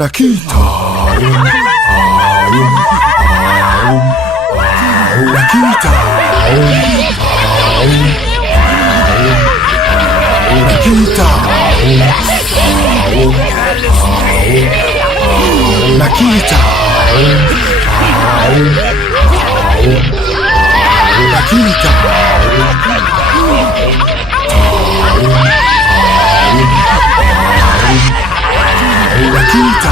Nakita. Nakita. Nakita. Nakita. Nakita.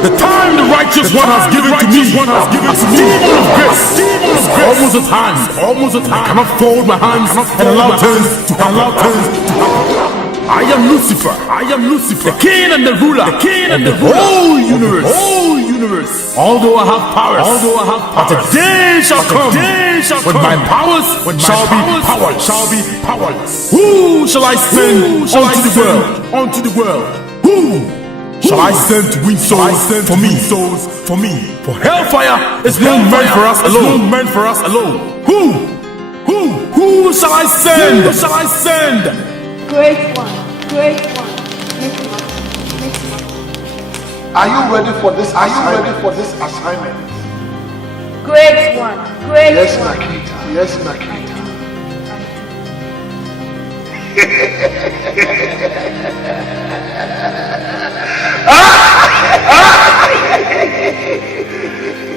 The time the righteous one has given to me, as a demon of grace, almost a time. I cannot fold my hands and allow things to happen. I am Lucifer, the king and the ruler, of the whole universe. Although I have powers, but a day shall come when my powers shall be powerless. Who shall I send unto the world? Who shall I send to win souls for me? For hellfire is not meant for us alone. Who shall I send? Great one. Are you ready for this? Assignment? Great one. Yes, Nakita.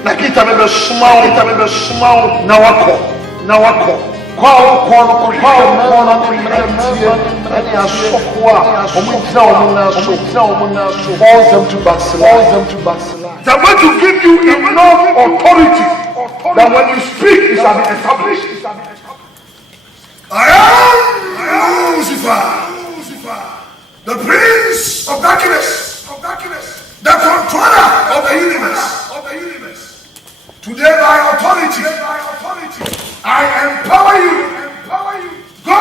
Nakita, me be small. Now I call. Qual them to backslide. I'm going to give you enough authority that when you speak, it shall be established. I am Lucifer, the prince of darkness, the controller of the universe. Today by authority, I empower you. Go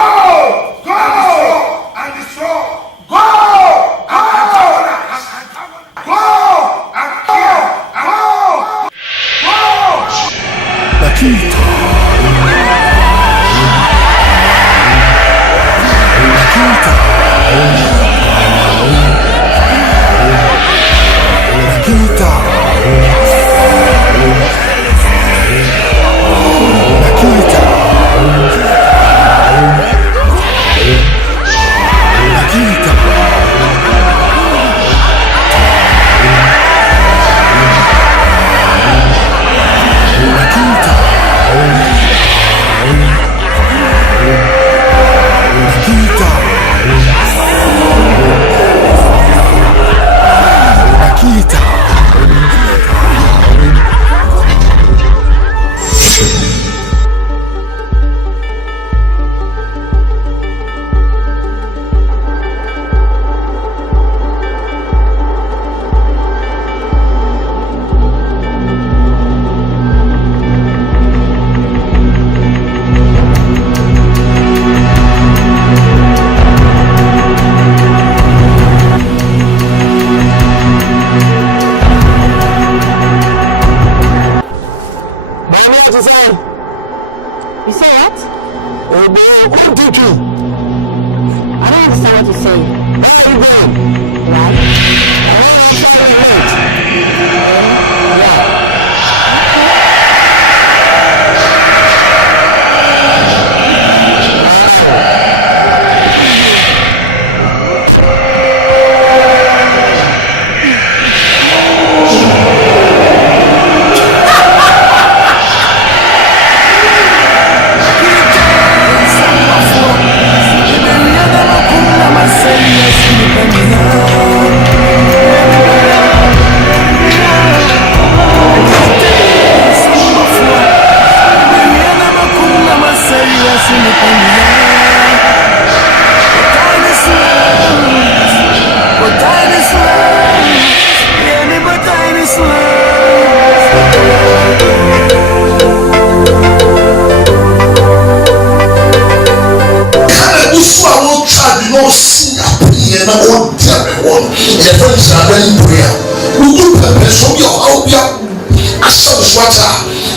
and destroy. Go and kill. Nakita. You say what? Oh, no, who did you? I don't understand what you're saying. Right?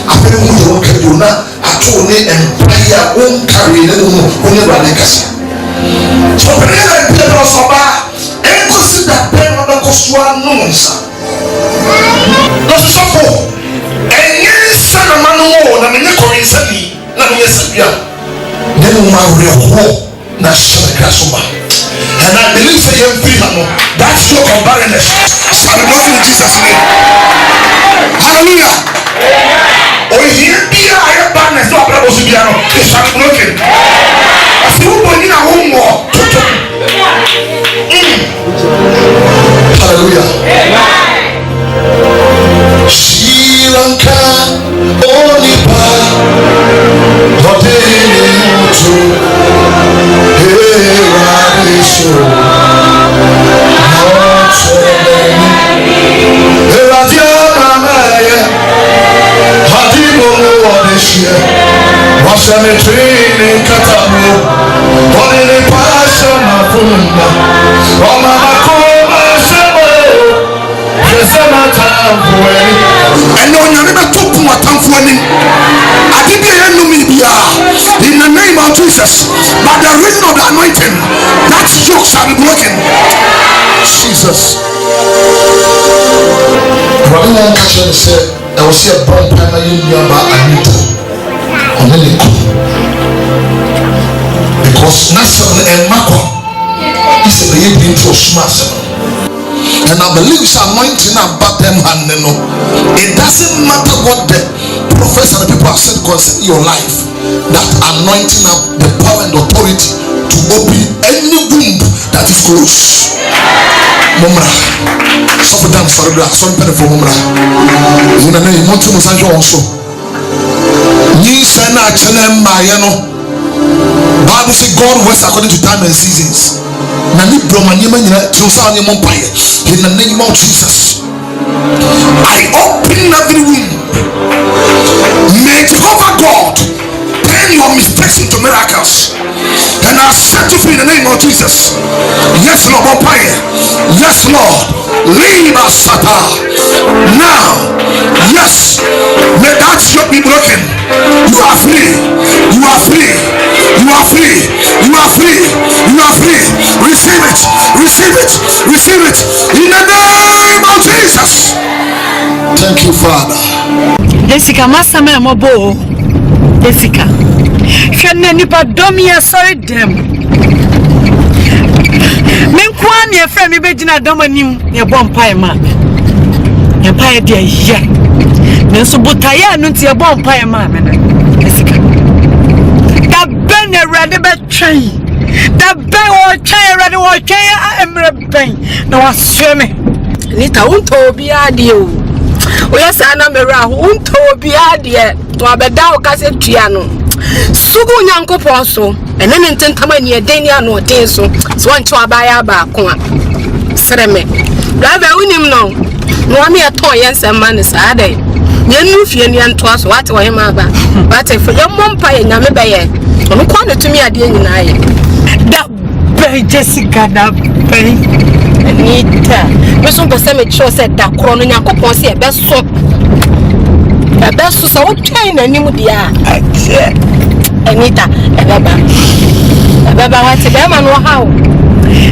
after who you can do now, I told me and prayer won't carry the moon when you're running. So, when I pay no soba, and consider that pen on the cost one nonsense. No support, and yes, son of man, I mean, the coincidence, let me say, then my real hope, national Kasuma. And I believe for you, that stroke of barrenness shall be broken in Jesus' name. Hallelujah. Oh, here be a barrenness, no problem, it shall be broken. I see who born in a home war. Hallelujah. Sri Lanka, Onipa, in the name of Jesus, by the reason of the anointing, that yoke shall be broken. Jesus. Rabbi Catcher said, I will see a bomb time in Yamba Anito on the lake. Because Nassau and Mako is a baby into a smart. And I believe it's anointing about them and it doesn't matter what the professor and the people have said concerning your life. That anointing of the power and authority to open any womb that is closed. Mumra. Suffer them for the some penny for Mumra. In the name of Musanjo also. Ni sana chene mayano. Bible says God works according to time and seasons. Nani bromanyema nyina tiosa anye mompaye. In the name of Jesus, I open every womb. May Jehovah God turn your mistakes into miracles, and I'll set you free in the name of Jesus. Yes, Lord, mompaye. Yes, Lord. Leave us, Satan. Now, yes, may that yoke be broken. You are free. You are free. You are free. You are free. You are free. Receive it. Receive it. Receive it. In the name of Jesus. Thank you, Father. Jessica, Masama Mobo. Jessica. Shana nipa domia sorry them. Menkwan ye friend me begina domanim ye bompai ma. Ye pae dia ye. Nenso botaya no nti ye bompai ma me na. Jessica. Da ben e ready be twan. Da ben wo twan ready wo twan emre ben. Na waswe me. Nita unto obi ade o. Oya sa na mera unto obi ade to abeda o kase tua no. Sugu nyankopon so ene ne ntentama ne eden ya no den so so ncho abaya ba ko a sereme driver unim no no ame eto yensem ma ne sa dai nyenu fie ne nto so wate wo hema ba wate fo yemmompa ye nyame be ye ono kwa ne tumi ade nyina ye da be Jessica da be Anita me so go se me cho se da kro no nyankopon se e be so so what kind of name dia Anita Baba what the man how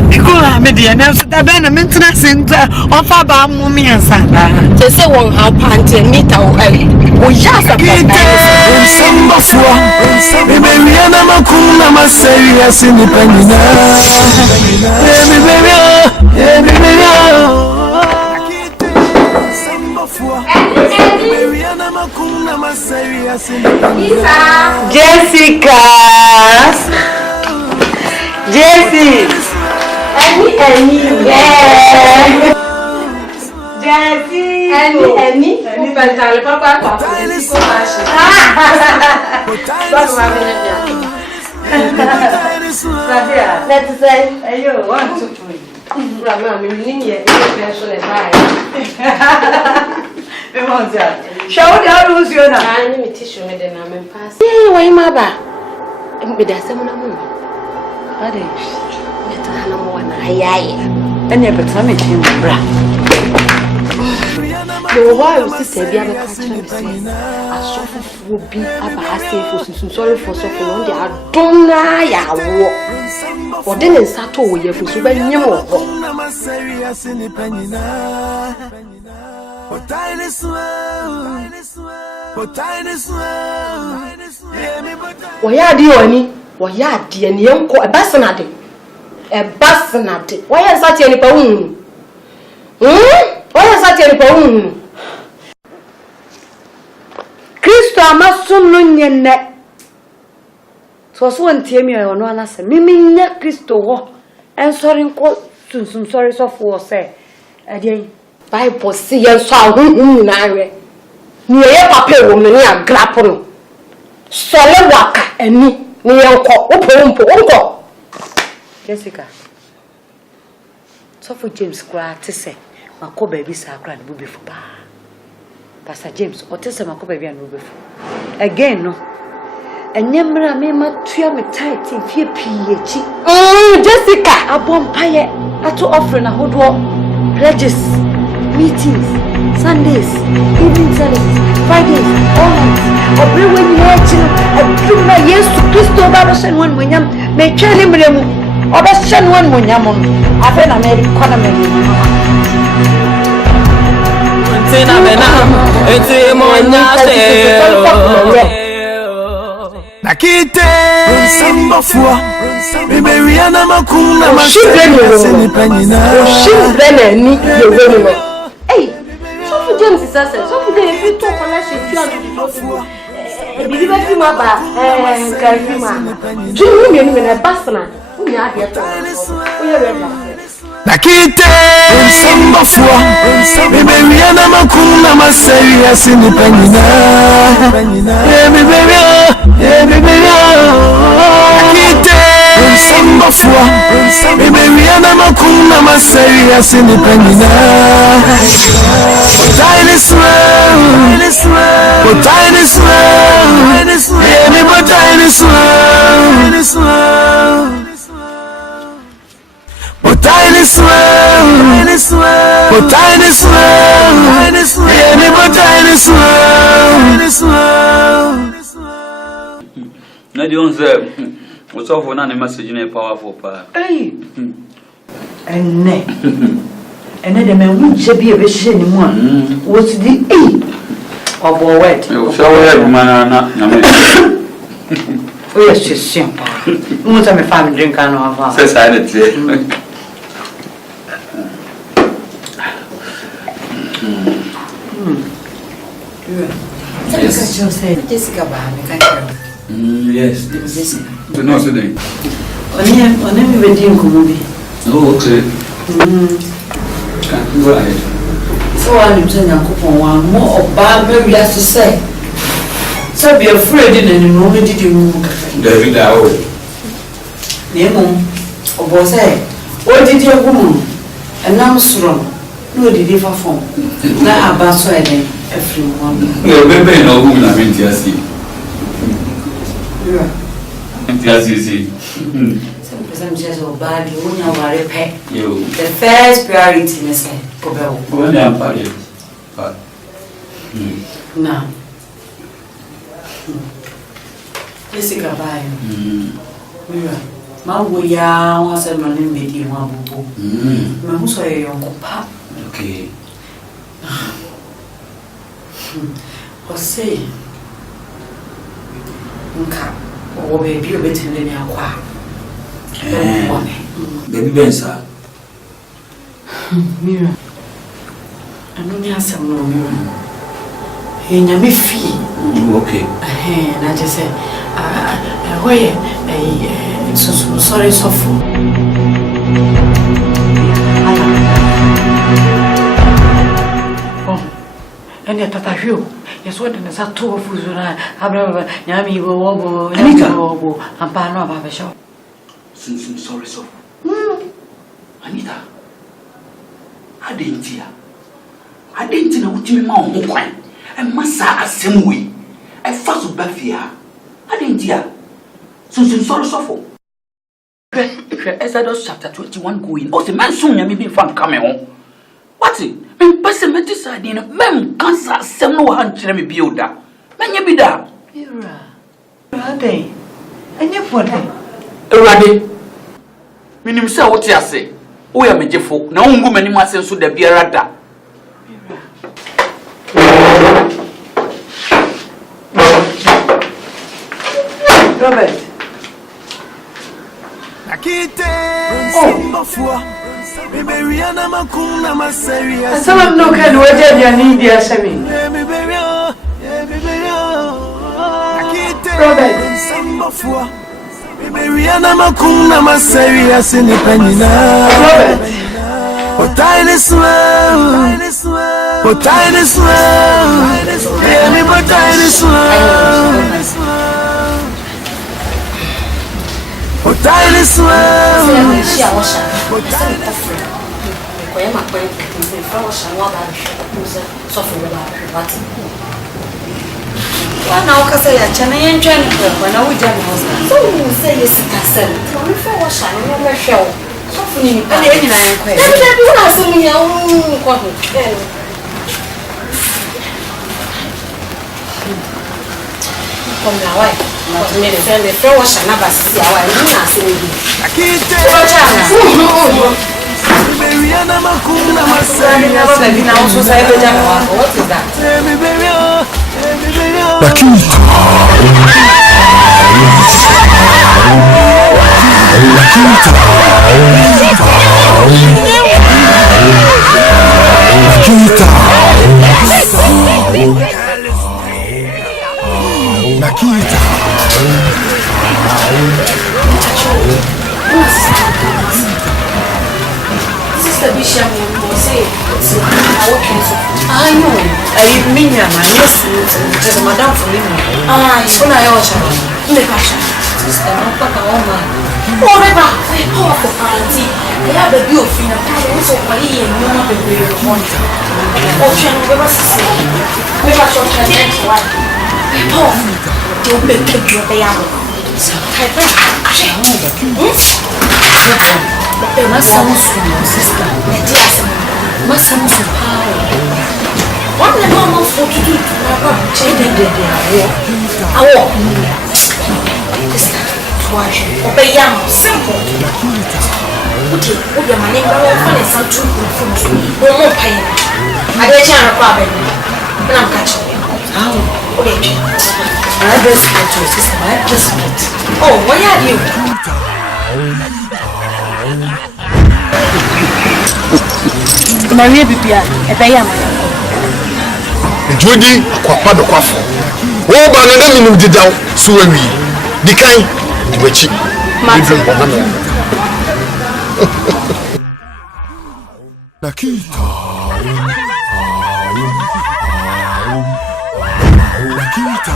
because me dia na so da be na maintenance center offer ba mu me ansa they say one how pant Anita o ya sa Samba fwa baby na makuna maseri asini panina baby Jessica, Jessie, Annie, yeah. Jessie, Annie, but I papa, let's say, you want to put Grandma, you show the rules, you're not. I need tissue with the name and pass. Yeah, why, Maba? And with the seminar moon. What is it? I never tell me to him, bra. No, why you see Sabia catching me? I suffer for be about safe for sorry for suffering on the Donna ya or then Sato we have so many more. Why are you any? Why are you any uncle a bassinade? A bassinade. Why are such any pound? Why is that any pound? Christo amasum no nyenne. So one temi or no answer. Mimi nya Christo ho. And sorry nko sunsun sorry so for say. Again Bible see and so na re. Ni ye papa wo me ni agrapo no. So le waka ani ni enko opompo. Jessica. So for James Cra to say Mako baby sacred will be for Pastor James or tell Mako baby and will be for again no and Yamra may mat me tight in fear PH. Jessica, a bonfire at to offering a whole pledges, meetings, Sundays, evening services, Fridays, all nights, or bring when you're a bring my years to Christo Babson one when you may tell him or best send one when you're on. I've been a married economy. Nakite samba fua Beberiana makuna maseni seni panina Shivene ni yeweno Hey so for James is say so for dey fit talk on that shit you be be fi ma ba ka fi ma ju mi ni na basna ni ade to o ye reba Nakite samba fua Beberiana makuna maseni seni panina Nakite samba fua Beberiana makuna maseni seni panina Tiny swell Tiny swell Anybody tiny swell Tiny swell, tiny swell, anybody tiny swell. Na di onze, what's up for na message na powerful pa. Hey. Enne de me wunche bi e be hye ni mu a. What's the obo word. Yo, so we na me. Oh yes, it's simple. Mo ta me family drink and over. Say silent. Yes. Jessica yes. Jessica. No, so then. Oni mi be din ko mo bi. Oh, okay. Go ahead. So I am saying Yakupon one more oba me we as to say. So be afraid in no me did you. David Awo. Nemo obo say, "O did you go? And now strong. No did you perform. Na aba so eden everyone." Yeah, baby no who na menti asi. Yeah. Menti asi si. Some just oba di onya ware pe. Yo. The first priority is Pobel. When I'm party. But Now. Jessica bye. Mira. Ma wo ya won se no ni me di won bubu. Ma hu so ye yon ko pa. okay. O say. Nka. O baby o betinde ni akwa. Baby Bensa. Mira. Anu ni asem no Mira. He nyame fi. Okay. Na je say where sorry suffer. Oh, and yet that I feel. Yes, what in the Sato Fuzuna, Abra, Yami, Wobo, Wobo, and Pano Baba Shop. Sorry, so. Anita. I didn't know what you mean, my and Massa assembly way. I first Bafia. I didn't hear. Sorry, so. Exodus chapter 21 going. Oh, the man soon may be from coming home. What's it? In person, deciding a man kyerɛ me bio da manya bi da Ewurade enye pode Ewurade minim sɛ wote ase wo ya megyefo na wo ngu m'anim ase nso da biara da Robert Asama no kan waje aduane di asemi Robert Meriana makuna maseri asini penina Otaine swell Otaine swell Yemi botaine swell Otaine swell Wana ukasa ya chana yenjani kwa na uja mhoza. So say yes kasem. Mo fe wo sha no me hwe wo. So funi ni pa. Ele nyina yen kwa. Ele bi una so mu ya kwa ho. Kom la wai. Ma to me fe me fe wo sha na basisi awa ni na so bi. Akite. Wo cha na. Meriana makuna maseri asini na wo so sai be ja kwa. What is that? Sister Bishop say I work I know. I mean yes, just madam for me. It's when I watch her. Me passion. Sister, no papa woman. Oh, Reba, powerful party. They have a view of fina. So why you no be very want. Oh, Chen, we must say. We got your talent one. Powerful. You make it your day out. So, I pray. Sister. Masamusu power. One the mama for to do to change the awo. Obey young, simple. Okay, okay, my name is some two from no more pain. I get you a problem. And I'm catching you. Oh, okay. I just get to sister. I just get. Oh, why are you? Maria Bibia, a bayam. Judy, Quapa the Quaffo. Oh, but I don't know the down, so we. The kind, the witchy. Nakita.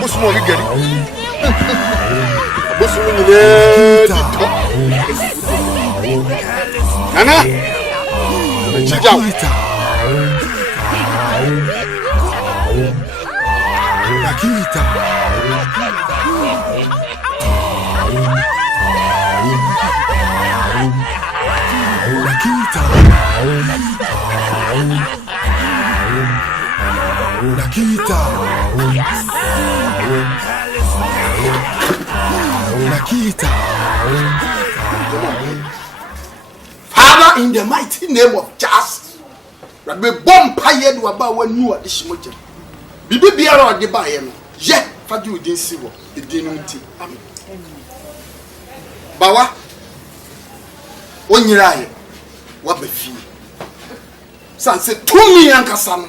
What's more, you get it? What's Nana? Nakita. Nakita. Nakita. Nakita. Father, in the mighty name of Jesus, that we bomb pie do about when you are the shimoja. Bibi biara de ba ye no. Ye, fa you din si wo, e din no nti. Amen. Bawa onyira ye. Wa ba fi. San se tumi ankasa no.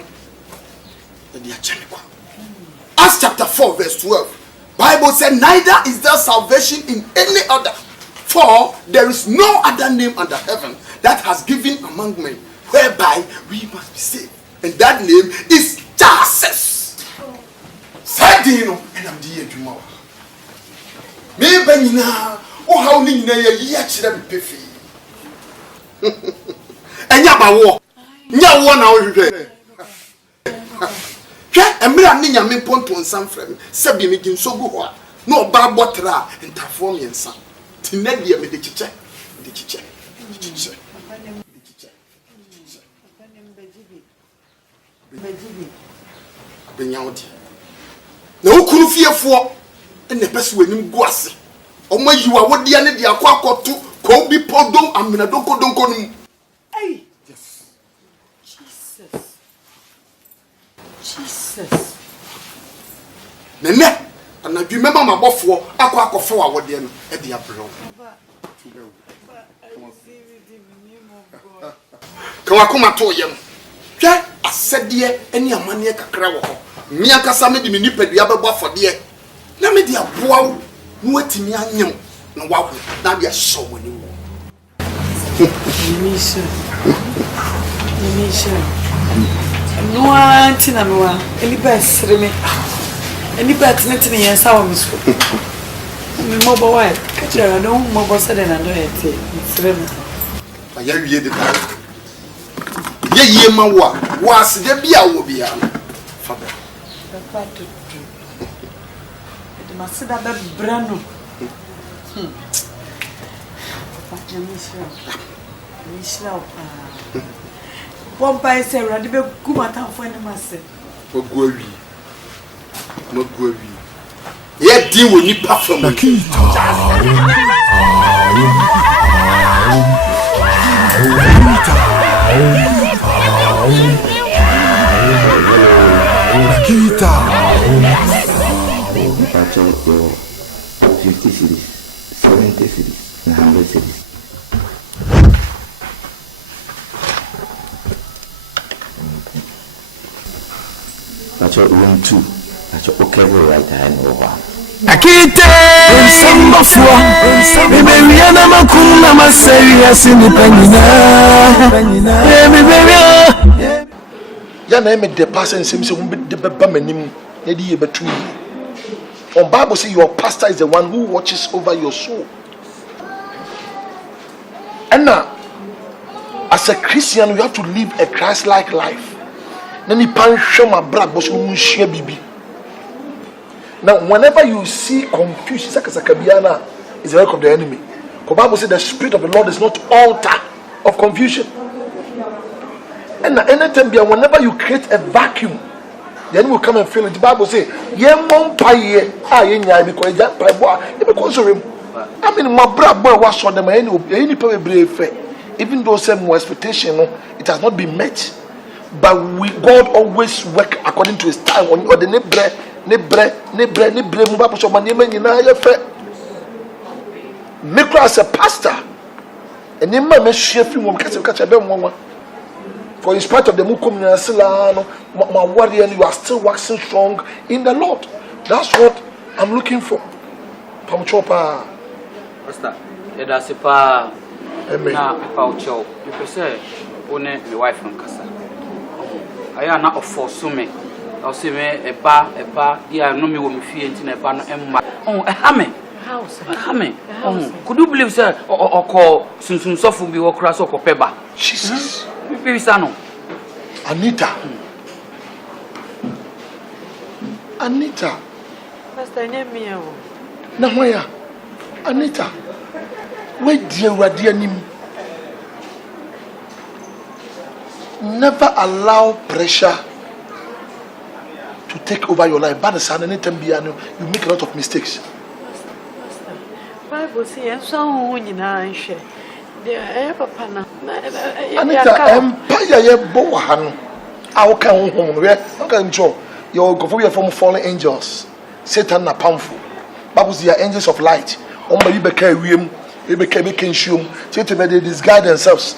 E dia chene kwa. Acts chapter 4 verse 12. Bible said neither is there salvation in any other, for there is no other name under heaven that has given among men whereby we must be saved, and that name is Jesus. Said you know, and I'm the Juma. Me benina, oh how ni na ye chira be pefi. Enya bawo. Nya wo na wo hwehwe. Emira ni nyame ponto nsam frem se bi me ginsogu ho a na oba botra ntafo miensa tinadie me de chiche benyawdi na okunu fiefo ene pese wanim guase omayiwa wode ane de akwakoto ko bi podom amina donko num. Hey, yes. Jesus. Nene anadwi mema mabofo akwakofa wa wode no e de abro. Kawa kuma to yem. Hwe asede eni amane kakra wo ho. Mi akasa me de me nipadua bebo afode. Na me de aboa wo no atimi anyem na wawo na de show wani wo. Misha. No antina noa. Eni ba sere me. Eni ba tinetine yensa wo misko. Me mobo wa. Ka kira no mobo sede na do ete. Sere me. Aya wiye de ta. Ye ma wa asede bia wo bia. Father. Papa to. De masida be brano. Papa Misha. Pompa ese rade be kumata fo ni mase. Ogu awi. Ye din wo ni pa fam. Nakita. Your 50 cities, 70 cities, and 100 cities. That's your room 2. That's your okay right hand over. Akite nsamba fwa bebe yana makuna maseri asini panina bebe ya na me de pastor nsem se hum de beba manim na di ye betu. On Bible say your pastor is the one who watches over your soul. And now, as a Christian, you have to live a Christ-like life. Now, whenever you see confusion, it's the work of the enemy. The Bible says the Spirit of the Lord is not altar of confusion. And anytime, whenever you create a vacuum, the enemy will come and fill it. The Bible says, I mean, my brother was so them any brave. Even though some expectation, it has not been met. But God always work according to his time. Or the nebre make as a pastor. And then my chef for in spite of the mukum my warrior, you are still waxing strong in the Lord. That's what I'm looking for. Pamchopa. Pastor, that's a pa. Na about you. You say, one my wife from Casa. I am not for sume. I'll say me a bar, yeah, no me will be fearing in a bar. Oh, a hammer. House. A hammer. Could you believe, sir, or call soon soft be or crass or peba? Jesus. Anita. Pastor, name me. Now, Anita. Where dear nim. Never allow pressure to take over your life. But anytime you make a lot of mistakes. Bible says so Anita, empire bohan. How can you go for your form fallen angels? Satan na powerful. Bible says angels of light. You became consumed. They disguise themselves.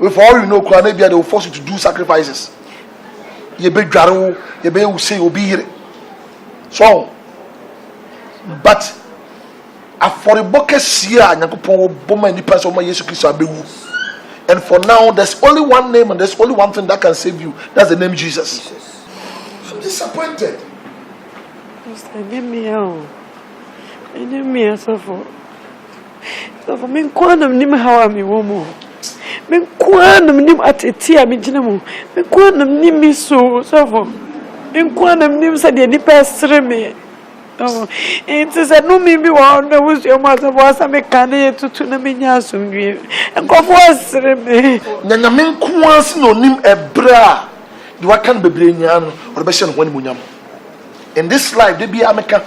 With all you know, they will force you to do sacrifices. You be jaro, you be say obey. So, but for the buckets here, and for now, there's only one name and there's only one thing that can save you. That's the name Jesus. I'm disappointed. So for me, quantum nim how I'm a woman. Me quantum nim at a tea, me quantum nim so for me quantum nim said the nipper me. Oh, it is a no maybe one that was your mother was a mechanic to Tunaminia soon. And go for us, me. Nanamin quans no nim a bra. the wakan bebrenya or be shen when munyam. In this life, they be America.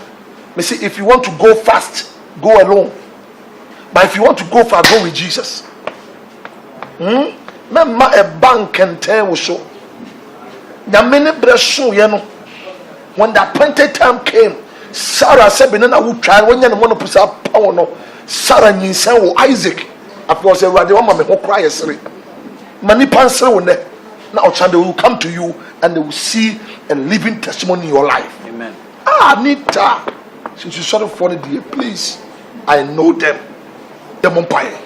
Me say if you want to go fast, go alone. But if you want to go far, go with Jesus. Remember a bank and tell so. The many bresso, you know. When the appointed time came, Sarah said, "Benana would try when you want to put up power." No, Sarah and Isaac. After I said, "Rather, one man who cries." Many pastors will now they will come to you and they will see a living testimony in your life. Amen. Anita, since you sort of funny, dear, please, I know them. The umpire.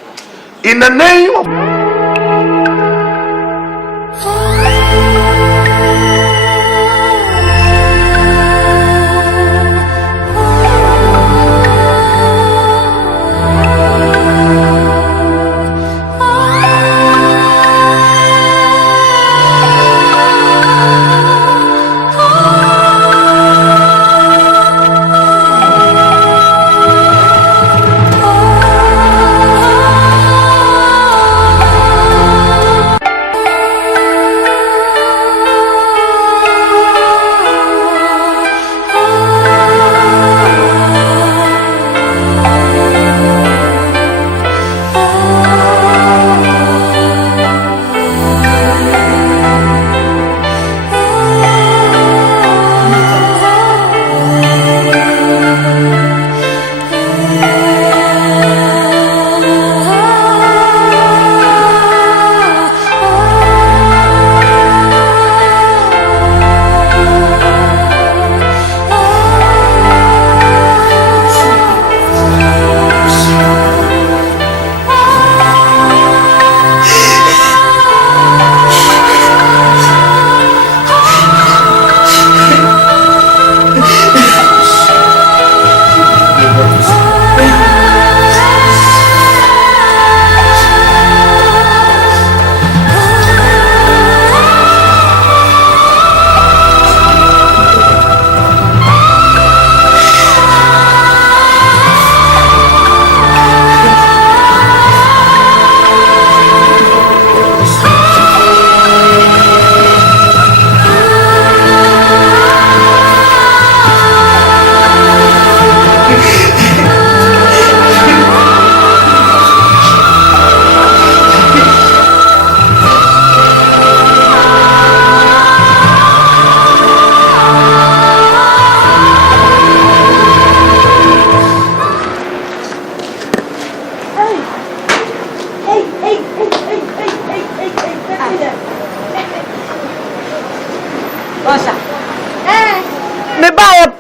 In the name of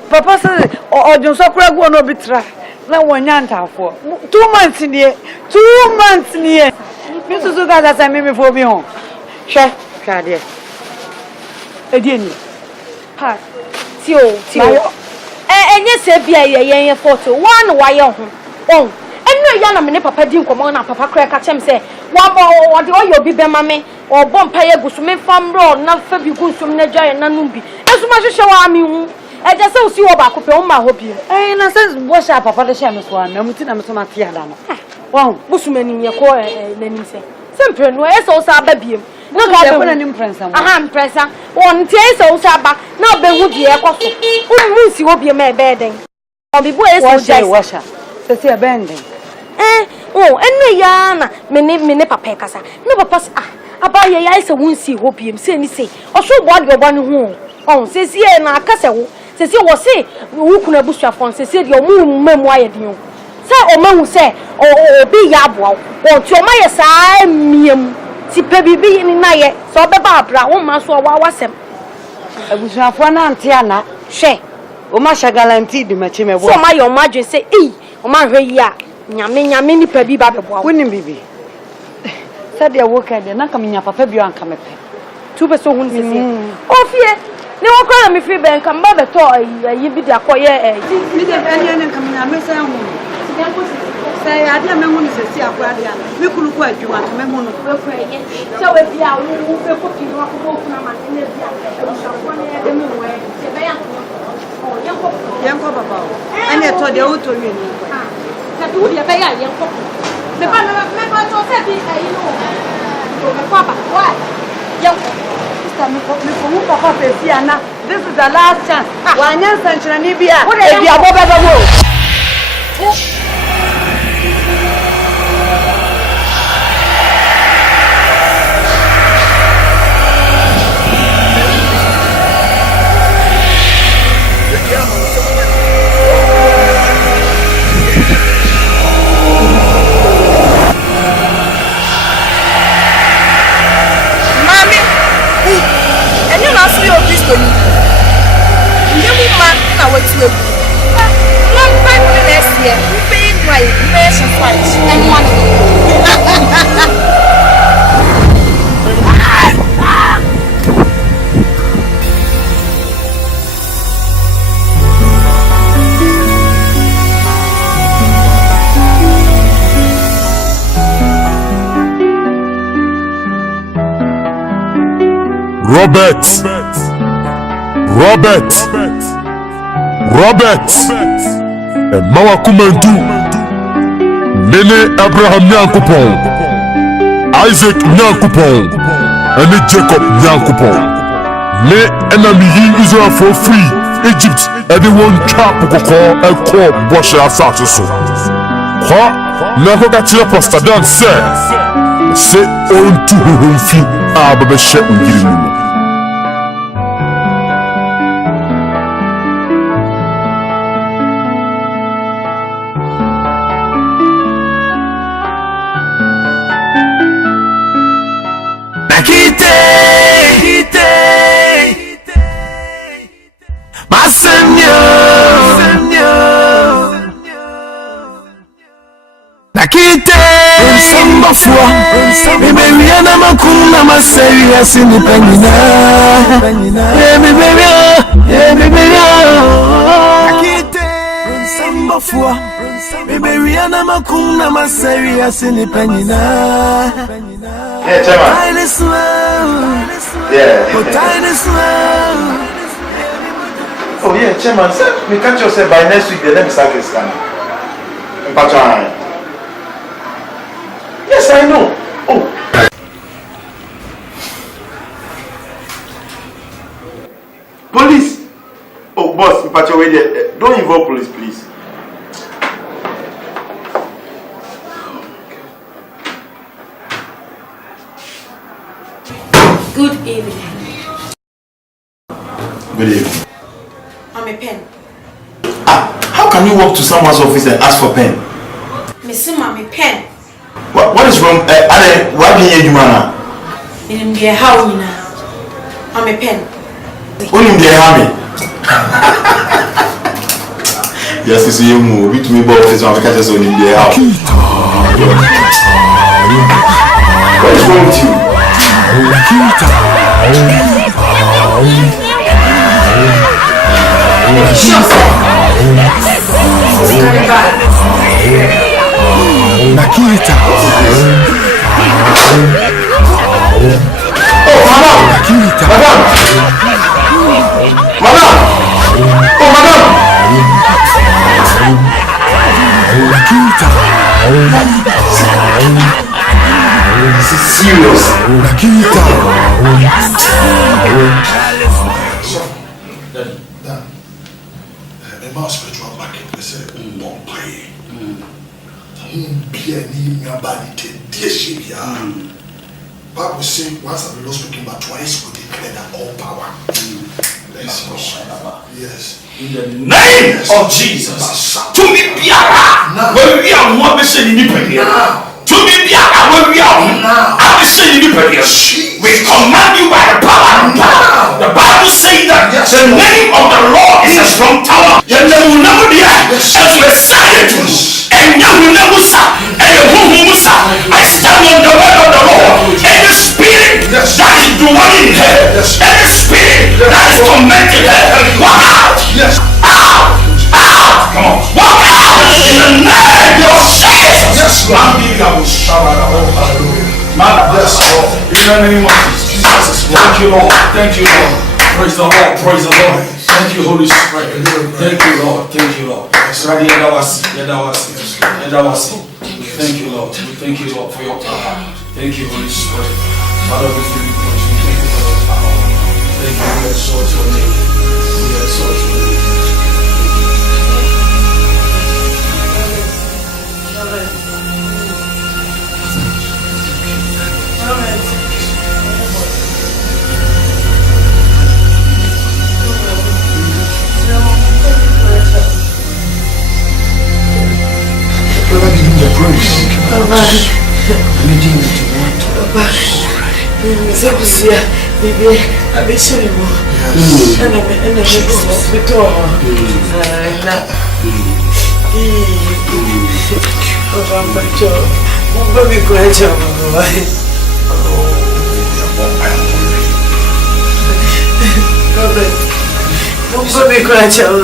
Papa said, or don't so crab one of it. No one yanta for 2 months in here. 2 months near. Mr. Sugar, that's I made before me home. Share, dear. Again. Part. Tio. And yes, a photo. One wire. Oh, and no yana mene papa didn't come on. Papa crack at him say, one more or the oil be mammy or bompire gusume farm road, not Fabi Gusum Naja and Nanumbi. As much as show me. I just don't see what I could on my hobby. And I says, wash up for the shamus one, and I'm so much here. Well, Busman in your core, then he said, Simple, no, it's also a baby. No, I don't an impress. I'm presser. One taste also back, not be would be a coffee. Who see what be a mere bedding? I'll be boys, washer. Says he abandoned. Oh, and no yana, many papacasa. Never pass. About your eyes, I won't see what him say, or so what you're one home. Oh, says here, and I castle. Says you was say, who could have bushed phone, says your moon memoir you. Say, or man will say, or be yabwa, or to my side, meum, see Pebby be in night, so the Barbara, 1 month or what was him. I was not one Antiana, she, or Masha guarantee the machine. So my your margin say, or my ya, Yamini Pebby Babba, wouldn't be. Said your worker, they're not coming up a February and come up. 2 persons, oh, fear. No call me free bank and mother toy, you be the quiet. Mr. coming, I may say, say, I didn't want to see a guardian. We could quite you want to remember. So if you are cooking up a book, young papa, and I told you to me. That would be a bear, young papa. The member to say, you know, papa, why? Young. Pastor, me for papa Pefiana. This is the last chance. Wanyan Sanchana Nibia. What are you about? Robert, and Mawa Kumendu, Nene Abraham Nyankupon, Isaac Nyankupon, and Jacob Nyankupon. Me enemy Israel for free, Egypt, everyone trap Koko and call Bosha Sasso. Kwa, Nakokatira Pastor Dan say, on to whom few Abba Shet Girimu. Baby, I'm a cool, I'm a serious independent. Baby, I'm a cool, I'm a serious independent. Yeah, Chairman. Oh, yeah, Chairman. Sir, we can't just say by next week the next start is coming. Yes, I know. Oh. Police. Oh, boss, don't involve police, please. Good evening. Good evening. I'm a pen. How can you walk to someone's office and ask for pen? Miss I'm a pen. What is wrong? Why didn't you man? I'm a pen. Only the army. Yes, you see you move. Beat me about this one because it's only the house. What is wrong with you? Nakita. Oh, madam. Nakita. Madam. Oh, madam. Nakita. This is serious. Nakita. My spiritual market, they say, don't pay. Bible says once I've been speaking, but twice we declare that all power. Yes. In the name of Jesus. To me, Biara, where we are, what we say in the to me, Biara, where we are, I will say in the we command you by the power. The Bible says that the name of the Lord is a strong tower. Yet they will never be as we silent. And now we never stop. And who I stand on the word of the Lord. And the spirit that is dwelling here. And the spirit that is tormenting her. Walk out. Yes. Out. Out. Come on. Walk out. In the name of Jesus. Yes. Yes. In the name of Jesus. Thank you, Lord. Thank you, Lord. Praise the Lord. Praise the Lord. Thank you, Holy Spirit. Thank you, Lord. Thank you, Lord. Thank you, Lord. We thank you, Lord, for your power. Thank you, Holy Spirit. Father, we give you praise. We thank you for your power. Sabusia, baby, I'm a shame. And I'm a hospital. I'm my job. Baby, great job. Baby, great job.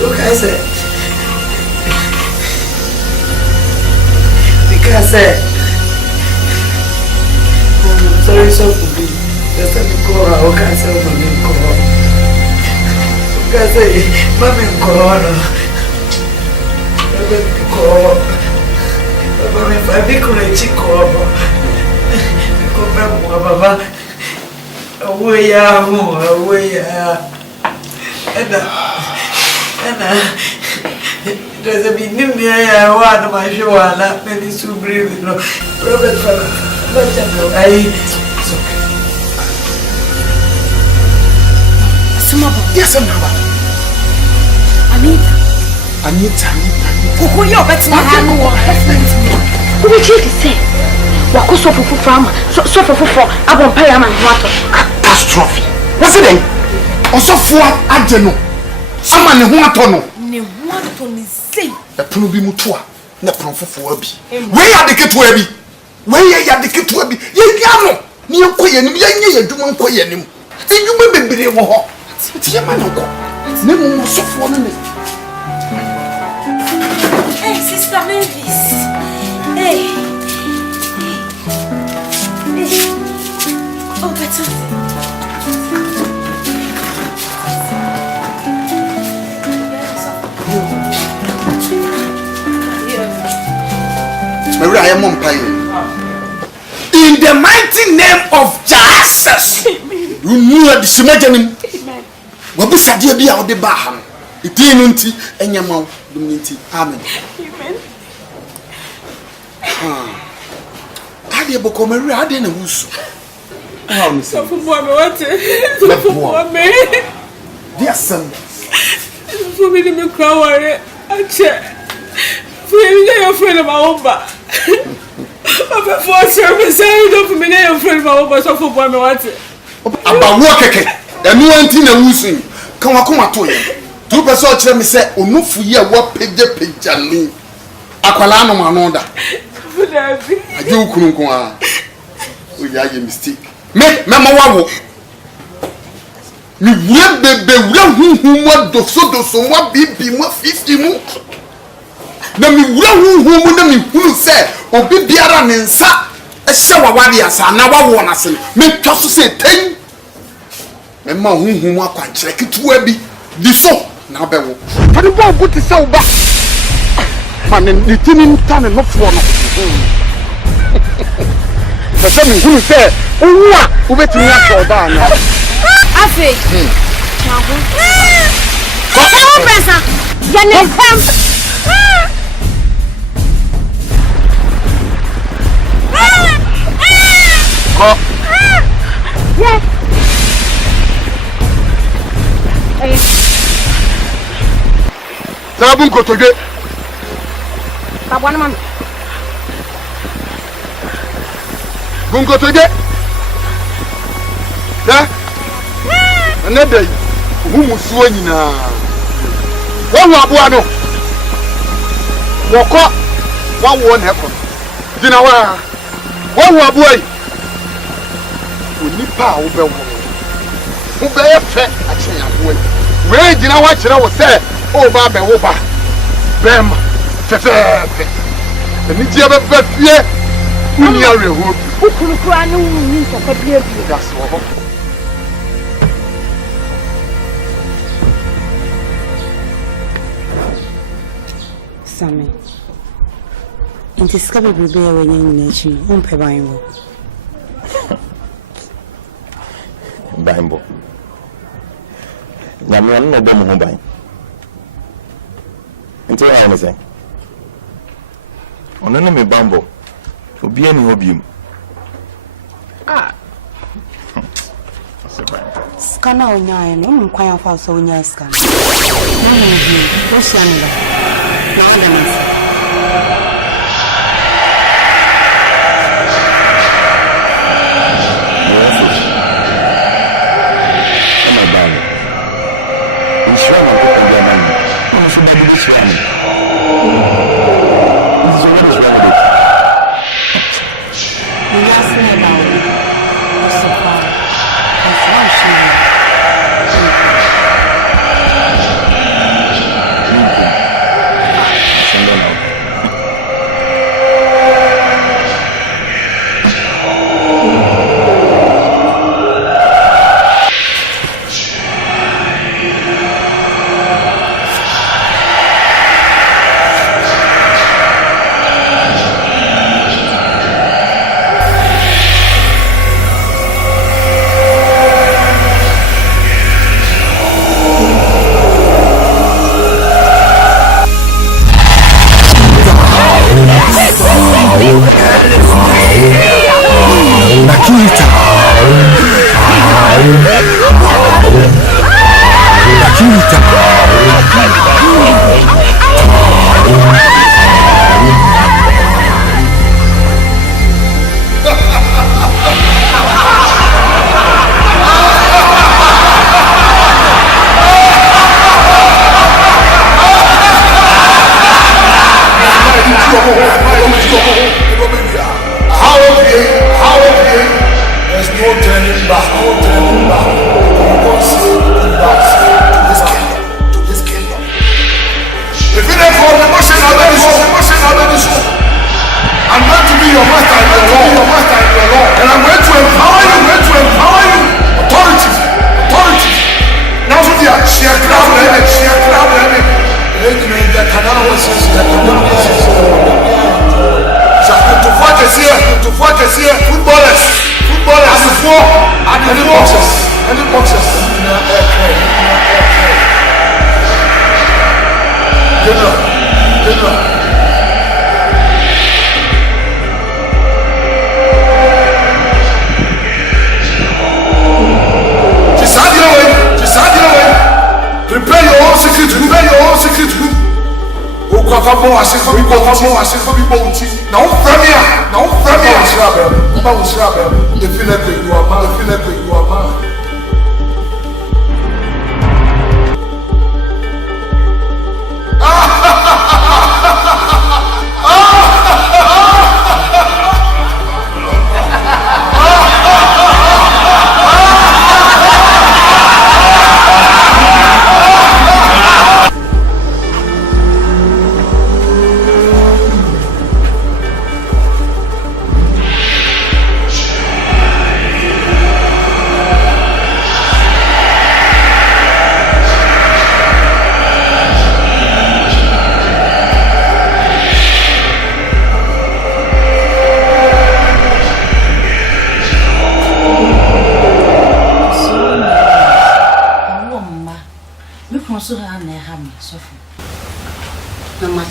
Look, I said, because I'm sorry, so for me, just let me go out. I can't say, Mammy, go on. Because Mammy, go on. Mammy, if I be going to go over, away, there's a big new year. One of my show, and that many to breathe. Robert, yes, I'm not. Anita. Who you bet my hand? Who would you say? What was so from? So for I won't pay a man water. Catastrophe. What's it then? Also for Adeno. Someone who atono. Ne want to say. The Prubi Mutua. Ne Pronfo for Abi. Where are the Ketwebi? Where are the Ketwebi? Yano. Near Koyan, Yan, Duman Koyanim. And you may be able. It's your man. No so for me. Hey, Sister Mavis. Hey. Oh, better. Mary, I am on fire. In the mighty name of Jesus. You knew the Simajamin. What was a dear be out the Baham? It didn't and your mouth, Diminity. Amen. I did book on Mary, I didn't lose. Oh, so for what? Yes, son. For me to be coward, I check. You're afraid of my own back. Before service, I don't for me, I'm afraid of my own back. So for one, what's it? About work, and you ain't in a losing. Come on, to you. 2 persons tell me, say, oh, no, for you, what picture me. Aqualano, Manoda. I do Kunqua. We are a mistake. Make Mamma. You will be who what do so what be more 50 more. Na mi wura hu na mi hunu se obi biara ne nsa ehye wawade asa na wawo na se me twaso se ten me ma hu akwankyere ketuwa bi di so na bewo fani bo guti se uba ma ne tini ntane no fo no se mi hunu se owu a ubetimi akọ ba na afi chago ko pesa ya ne fam Yes. Sabun ko toge. Babwan man. Bungo toge. Da. Anada yi. Hu musuo nyina. Wo aboa no. Woko. Wawo na ekọ. Dina wa. Wo aboa yi. Onipa wo be wo be fe achen aboa yi. We dina wa kire wo se o ba be wo ba. Bem. Fefe. Eni tie be fie. Uni are ho. Ukuru anu ni so fa bia bi. That's all. Sammy. Inti skabe bebe ya wenye nyechi. Umpe baimbo. Baimbo. Nyami wanu no bomu humbaim. Inti wa hane se. Onene me bambo. Obiye ni hobium. Ah. Skana onyaye no mkwaya fa so onyaye skana. Wo shanela. Na adamas. If it ain't for the motion, I'm going to be your master and your Lord. And I'm going to empower you. Authority. Now so they are share crowd. Footballers. And the boxers. General. Prepare your own secret room. Now you are man.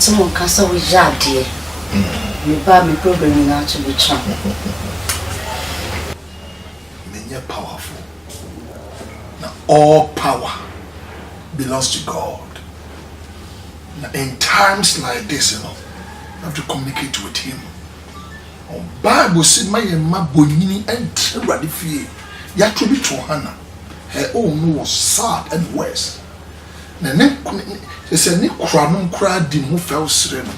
Someone can say we jab dear. Me buy me program now to be true. Many powerful. Now all power belongs to God. Now in times like this, you have to communicate with Him. Bible said, "My boyini and ready fear." Ya to be to Hannah. Her own was sad and worse. They said, Nick Cranum cried in who fell serene.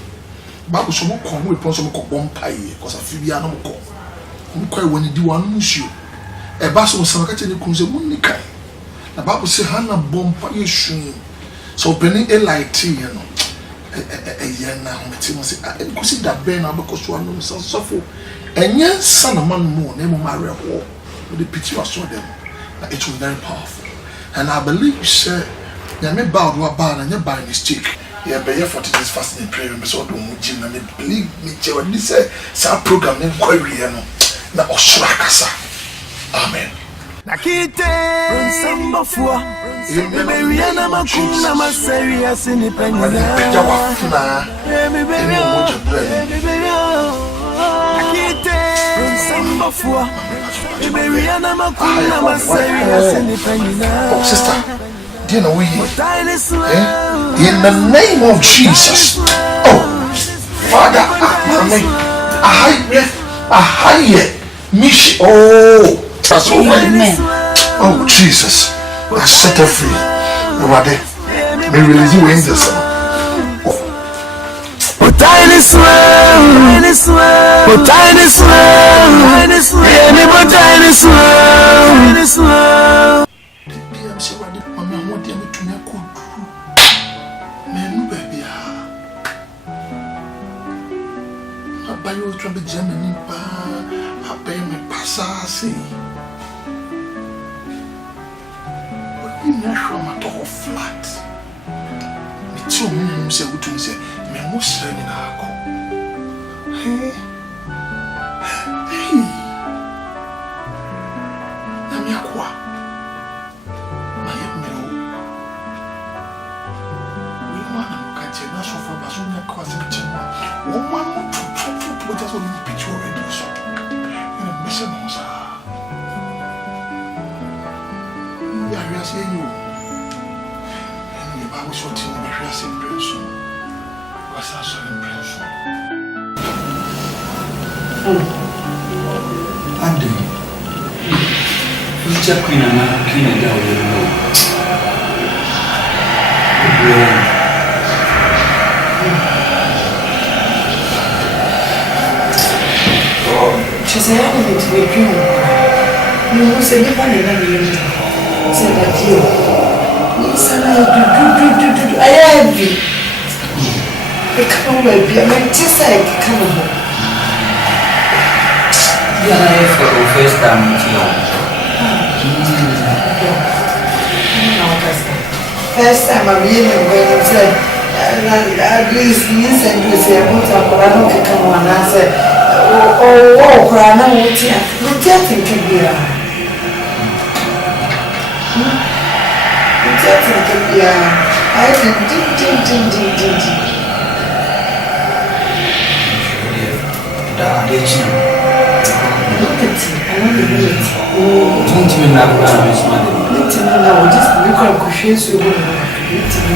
Bible so much come with some bompire, because a few animal call. Who cry when you do one issue. A basso was some catching the cruiser Monica. The Bible said, Hannah bompire sheen. So penny a light tea, you know. A year now, I could see that Ben because one knows so suffer. And yes, son of man more, name of Maria War, with the picture I saw them. It was very powerful. And I believe you said, you may bow to a bar and you by mistake. You have been 40 days fasting and prayer, so don't gym and believe me, when this some program in Korean. Now, Osrakasa. Amen. Nakite Samba Fua Beberiana Makuna Maseria Sinipenina Nakite Samba Fua Beberiana Makuna Maseria Sinipenina. Oh, sister, do you know we in the name of Jesus. Oh, Father, I hide Mish. Oh. Amen. Oh Jesus, I set her free. Nobody may release you angels. Tiny swell, tiny swell. Flat. Me too, me say, what to say, me most in our call. Hey, Namiaqua, my email. We want to catch a national for Basonia Quasi. One man to put us on the picture already. So, in a mission, I see you. I was watching the press in person. Was also in person. Andy, who's that queen and I can't get She's having to be a dream. You say never say that you. I have you. Come baby, I mean just like come on. You are here for the first time with you. First time I'm here when you said at least yes and you say about I don't come on and say oh Grana what you think you are. I did. Look at it. I want to do it. Don't you know that I'm smiling? Look at me now. Just look at Kushes. You go. Look at me.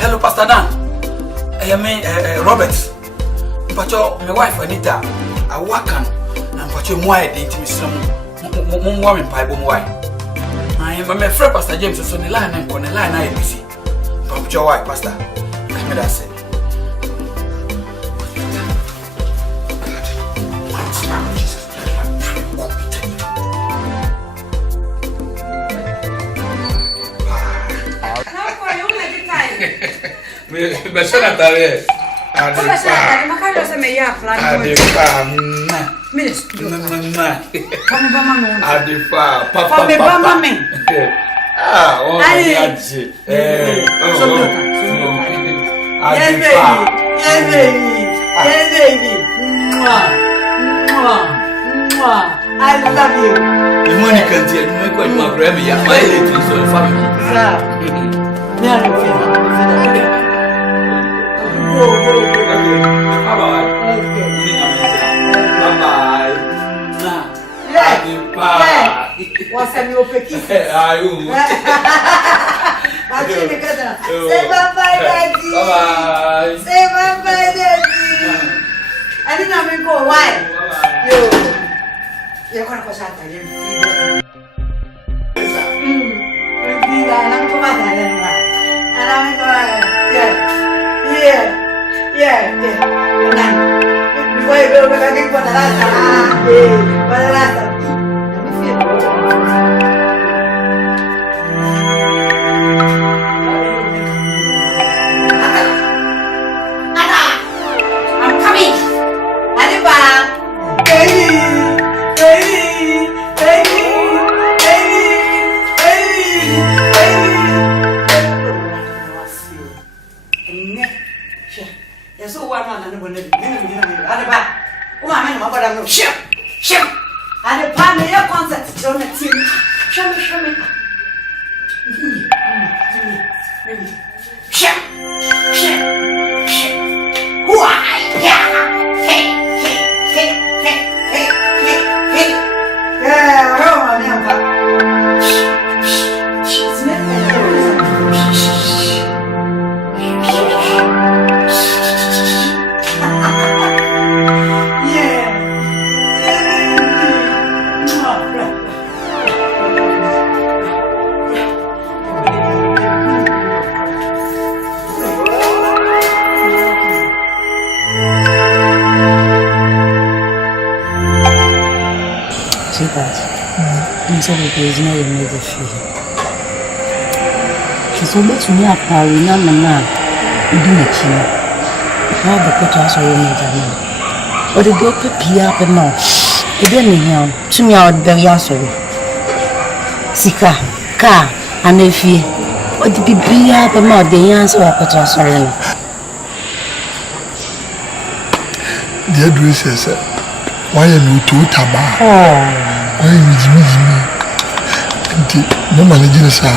Hello, Pastor Dan. I mean, Robert. Pacho, my wife Anita. I work on. And Pacho, why didn't you some woman pipe on why? I am my friend, Pastor James, so the line and on the line I am busy. Pacho, why, Pastor? Come here, I said. Me suena tarea. I love you. The money can't tell me quite my grandma. My little son, family. What's a new picky? Say bye-bye, Daddy. Bye-bye. Say bye-bye, Daddy. I didn't know me go. Why? You're going to go shut again. Yeah. Before you go, we're going for the last time. For the last time. I'm coming. Adiba. Baby. So what man and when Adiba. Oh, I'm my brother. Ship. And the pioneer concert on the team. Show me. Ship. Why? Hey. Yeah, oh, man. that. Instead of there is no major fee. She's able to me a power in a man. You do it, you know. Now the quarters are major now. But the door put up and now. You didn't hear to me out very sorry. Sika, car, and if you. What the be up and out the answer or quarters sorry. The address is why are you to Taba? Why are you Jimmy? No managing, sir.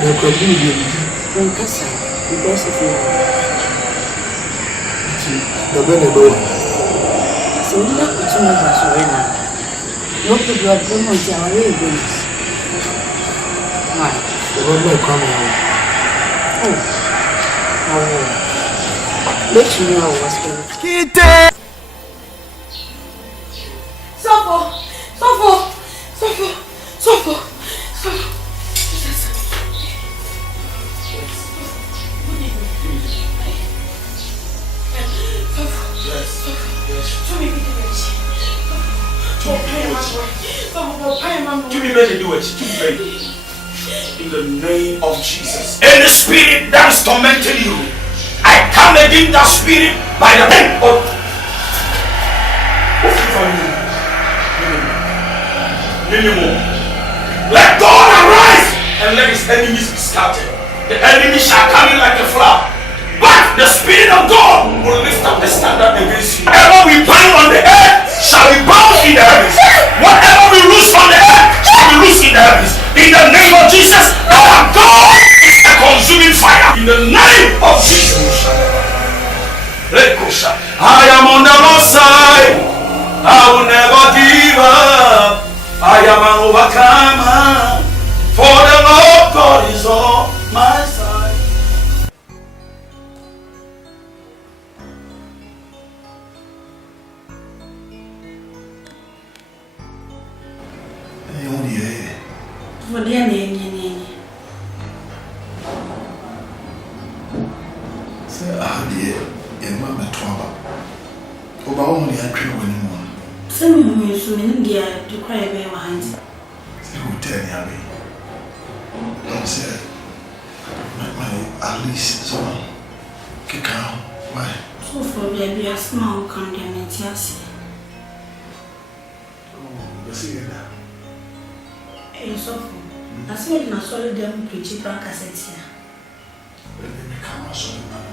You're going to be because of you. The Benebo. So, you're not putting me as a winner. No people are going to our railways. Why? The Benebo coming. Oh, let you know what's going on. Sofo. In the name of Jesus. Any spirit that is tormenting you, I come against that spirit by the name of let God arise and let his enemies be scattered. The enemy shall come in like a flood, but the Spirit of God will lift up the standard against you. Whatever we bind on the earth shall be bound in the heavens. Whatever we loose on the earth shall be loose in the heavens. In the name of Jesus, our God is a consuming fire. In the name of Jesus. I am on the Lord's side. I will never give up. I am an overcomer, for the Lord God is on my side. Say, ah, dear, and Mamma Twaba. Over only a tree when you want. Some of you swimming gear to cry by my Say, who tell me? I said, my at least so kick out. Why? So for baby, a small condemned, yes. Oh, you see that? Hey, so I said, not solid them preaching back as it's here. Let me come out so that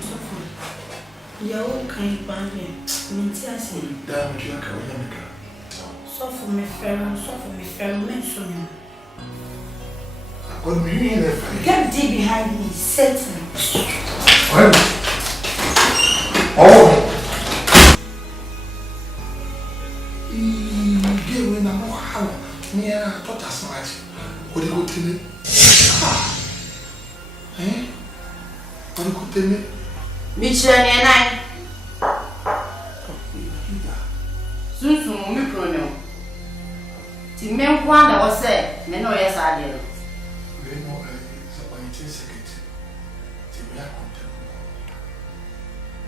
so for your own kind bargain, Mintias, damn it, you can so for me, fair, mention. What do you mean if I Get deep behind me, Satan. What? Oh! Give me now, how near I thought as much. What do you go to me? Eh? What do you go to me? Mitchell and I. Soon, me pronoun. Timmy, one that was said, no, yes, I did.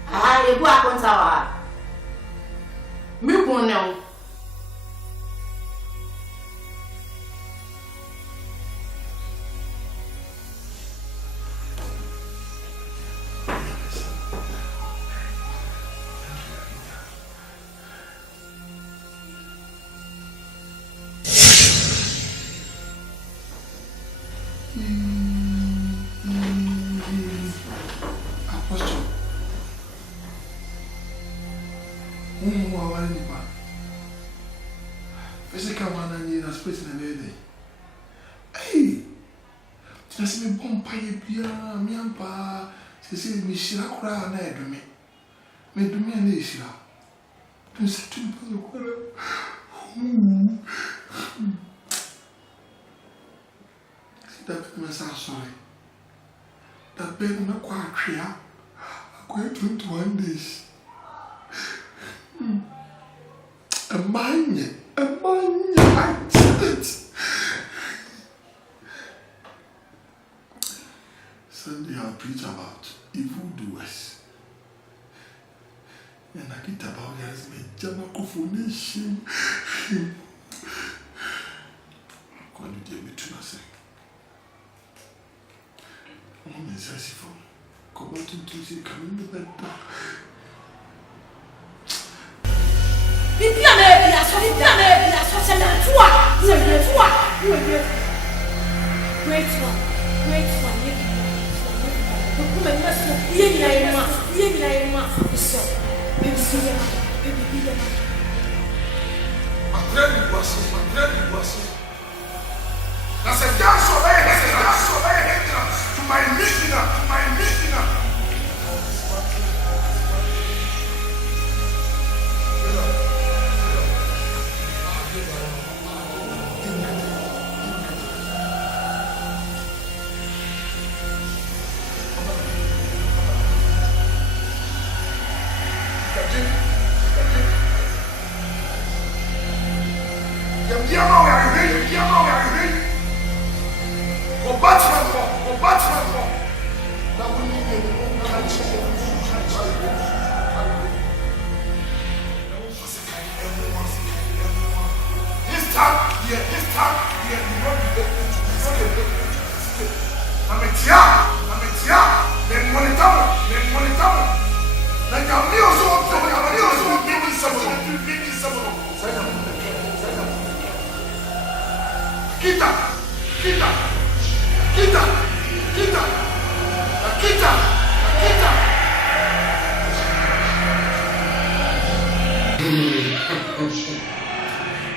Ah, you go up on tower. Me pronoun. Physical one and you are splitting an day. Hey, just me bomb pie, me and pa, she said, Michelle, cry and I do me. Me do me an issue. Don't say to me, that was sorry. That bed not quite clear. I'm going 21 days. A mine, I did it. Sunday I'll preach about evildoers. And I Akita Baunas, Jamacophonation. Quando o dia me trouxe, uma mensagem foi: como tu disse, caminho da tua. Bibiana, só se dá tua. Great one. That's a dance of to my listener.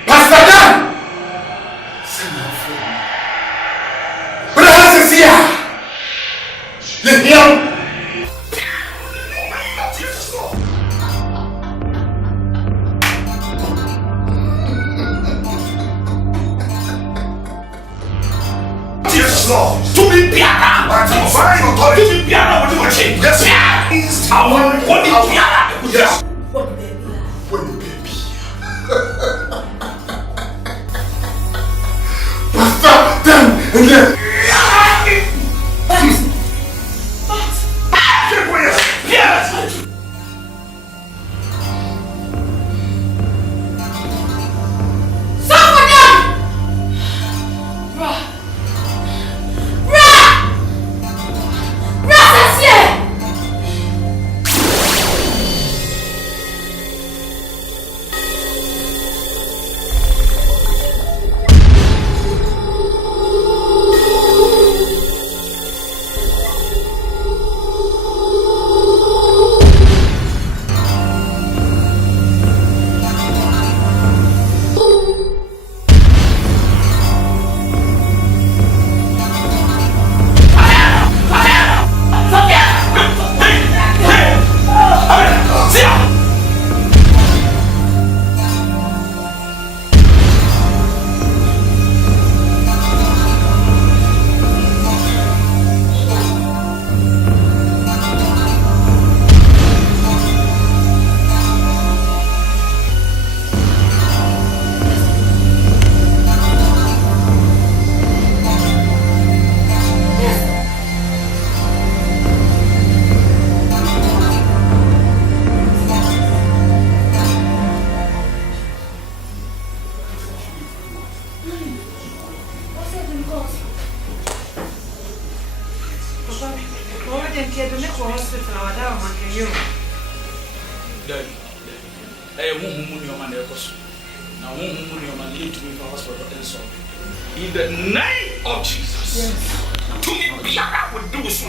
Pastor Dan! Brother Cecilia! You hear? To be piara, to be piara, what do you change? Yes, I want what is piara? Yes. What the baby? Pastor, then, and then. In the name of Jesus, to me, Biara will do so.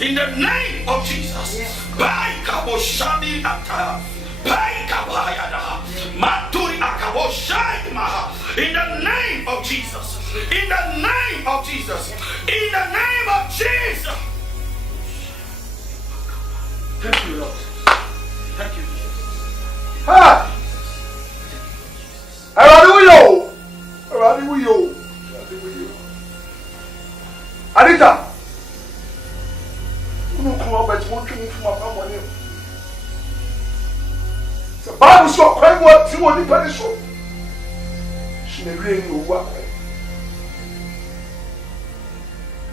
In the name of Jesus, by Kaboshani Ata, by Kabayada, Maturi Akaboshai Maha. In the name of Jesus, in the name of Jesus, in the name of Jesus. Thank you, Lord. Thank you, Jesus. Ha! Hallelujah! Hallelujah! Anita! You don't come up with one thing from my family. The Bible says, "Quite what you want to punish." She may bring you work.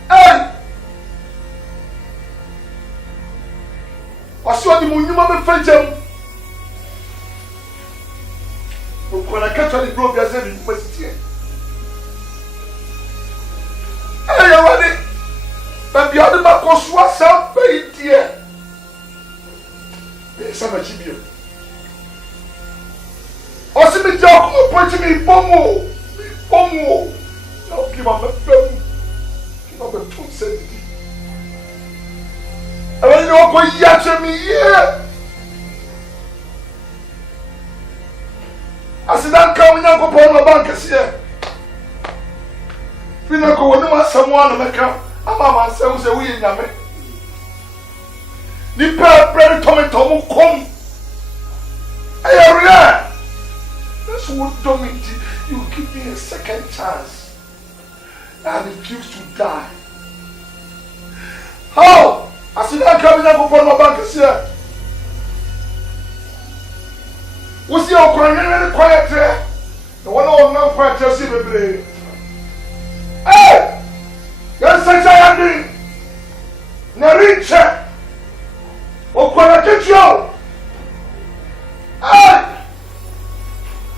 Hey! I saw the moon you mama fetch him. when I catch any broke, I said, you must see it. Hey, you ready? But the other man was what's up, baby, dear. There's some achievement. Also, me talk, point me, Bomo. Now give up a film. Give up a 2 cents. I don't know what you are me here. I said, I'm coming up upon my bankers here. We don't go to someone to make up. I'm myself, a wee yammy. The pair bread tomato come. I am. That's what Dominic, you give me a second chance. I refuse to die. How? I said, I'm coming up upon my bankers here. What's your quiet there? The one on no quiet just in the brain. Hey! Yes, I am doing. Naricha! Or quiet you? Hey!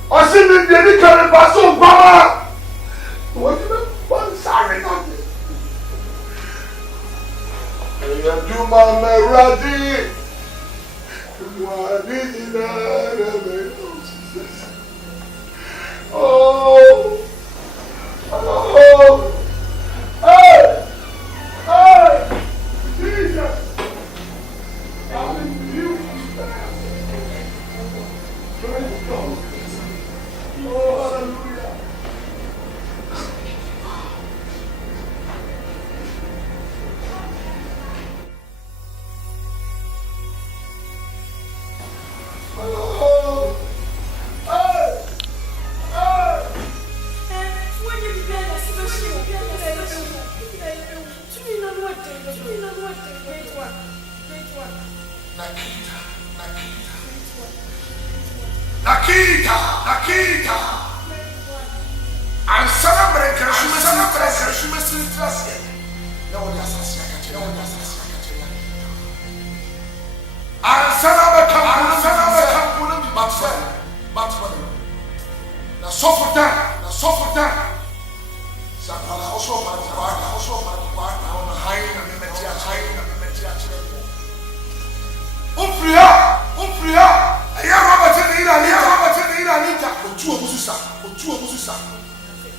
I see the dedicated Basso Bama. What do you want? Sorry, nothing. I do my melody. Oh, hey, Jesus, hallelujah, praise God, oh, hallelujah. Nakita. I'm celebrating.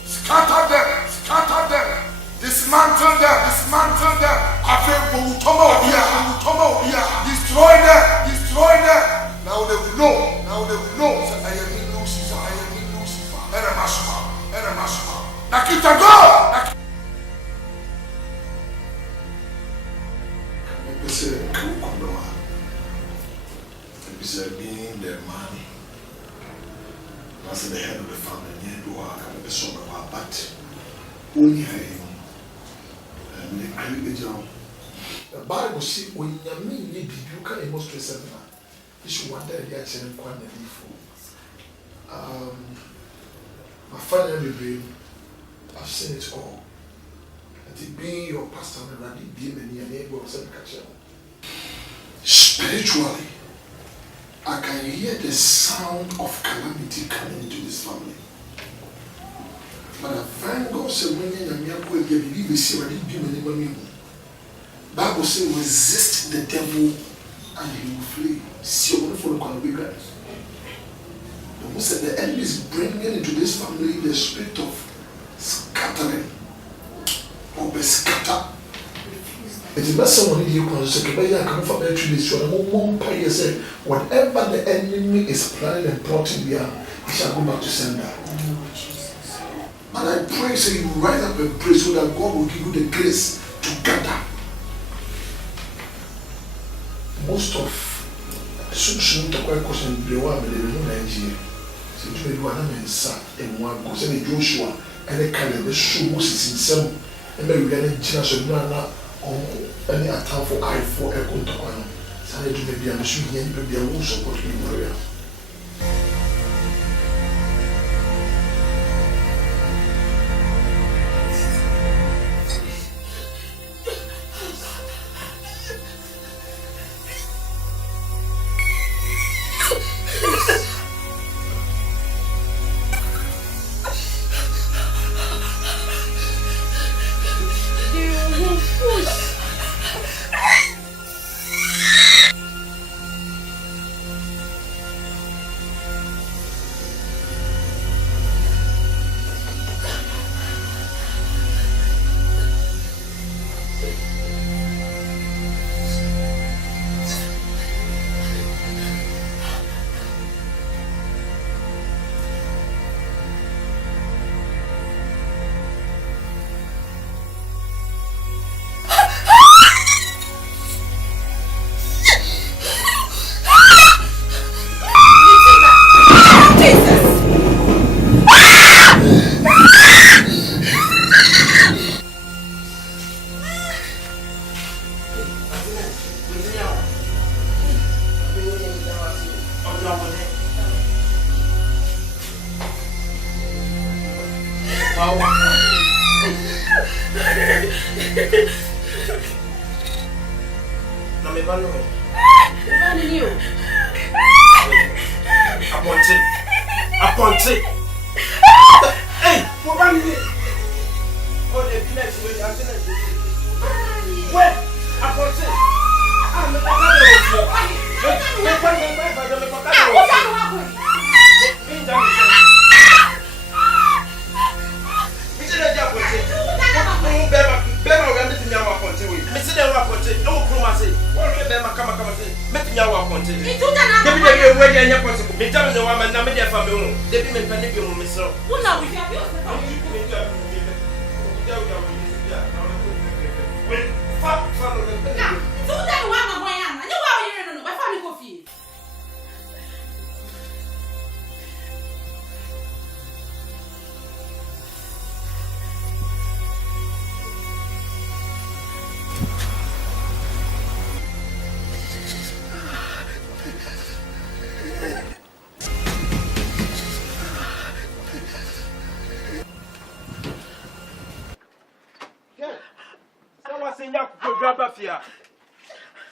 Scatter them, dismantle them. Destroy them. Now they will know. I am in Lucifer. Eramashima. Nakita, go. Being their money. That's the head of the family. But only him and they create the job. The Bible says when you mean you can demonstrate something. You should wonder if you actually quite a my family being, I've seen it all. And being your pastor and I did be many and able to catch. Spiritually, I can hear the sound of calamity coming into this family. But I find God said when you are going to believe, see what he do when Bible says resist the devil and he will flee. See what for the convict. The said the enemy is bringing into this family the spirit of scattering or be scattered. It is not someone you can say, but I come from the whatever the enemy is planning and plotting here, he shall go back to sender. And I pray, say you rise up and pray so that God will give you the grace to gather. Most of soon to quite question the one with the Nigeria. So to do an answer in one concerning Joshua and the kind of the show Moses in some and maybe we are in China so no any attack for I for a contact. So I do maybe I'm sure you maybe I will support you in area. Na me balo. Balo ni o. Aponte. Hey, mo balo ni. Oh, the business we are doing. Where? Aponte. Ah, me balo ni. Me balo ni.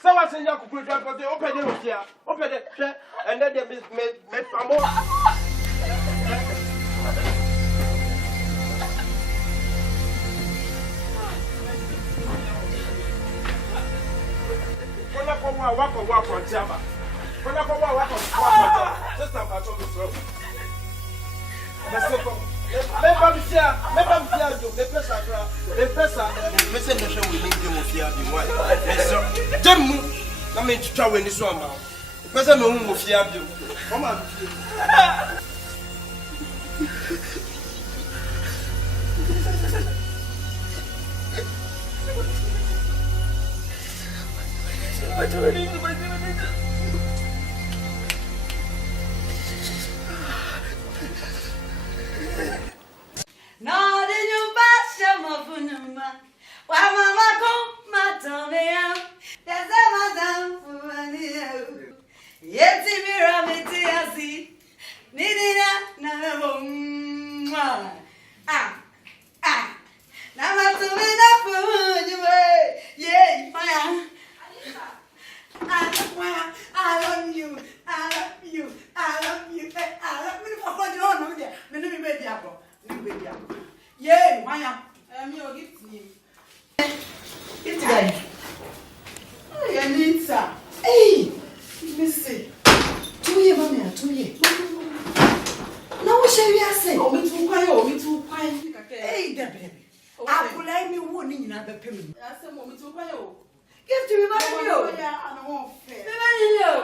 Sawa senya kukudwa kwa the open the here. Open the and then they make famo. Kona kwa wako njama. Kona kwa wako. Just am part of the show. Basi kwa Meba msia jo, mepesa, mese noshe wini nje mofia bi wai. Eso, demu, na me ntwa weni so ama. Pesa me hu mofia bi. Mama mfie. No, de nyumba shama funuma. Wa mama ko matomea. Tazama zamfumania. Yeti mira metiasi. Nidina na mwa. Na matomena funuma. Yeah, fire. I love you. I love you. I love you. I love you. For what you want, no, me no be baby abo. Yeah, why am you gift me? It's guy. Oh, I need sir. Hey, Missy. 2 years, mommy, 2 years. Now what shall we say? Oh, me too quiet. Hey, baby. I will let me warn you na be pem. I say mo me too quiet. Give to me, mommy. I don't want fair.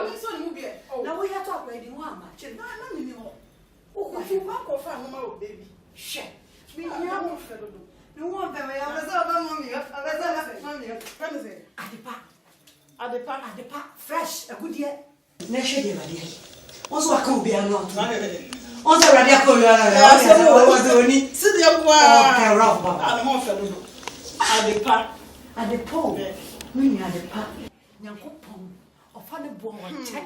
Me so ni be. Now we have talk ready one match. No, me no. Oh, if you walk off and no baby. Shit. Me no want fair do. No want fair. I was over mommy. I was over mommy. What is it? Adepa. Fresh. A good year. Next year, my dear. Also, I can't be a lot. Also, I can't be a lot. Was the only. Sit there, okay, rough. I don't want fair do. Adepa. Me adepa. Nyankopon. Ofane bo wonche.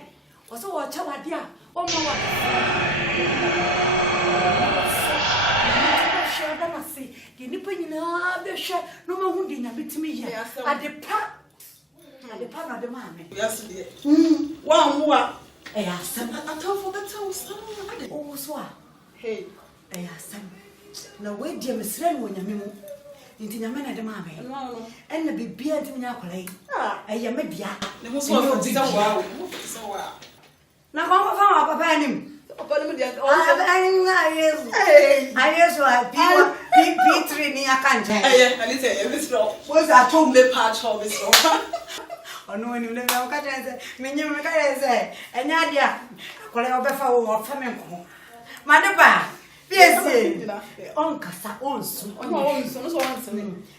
Oso woche wadia. O ma wa. Shada na se. Ye nipa nyina be hwe no ma hu de nya betimi ye. Adepa na de ma me. Yes dear. Wa nwa. Asem. Atofo betaw sam. O so a. Hey. Asem. Na we de mesre no nyame mu. Nti nyame na de ma me. No. En na bibia de nya akolai. Eye me bia. Ne ho so of tisa wa. Na kwa fa papa anim. Papa nim dia. Ayesu P3 ni akanje. Ani say e bisro. Was a tom me patch ho bisro. Ono ni le na ka tense. Menyim me ka yense. Enya dia. Kole obefa wo fa me nko. Madepa. Biese. On kasa onsu. No so onsu.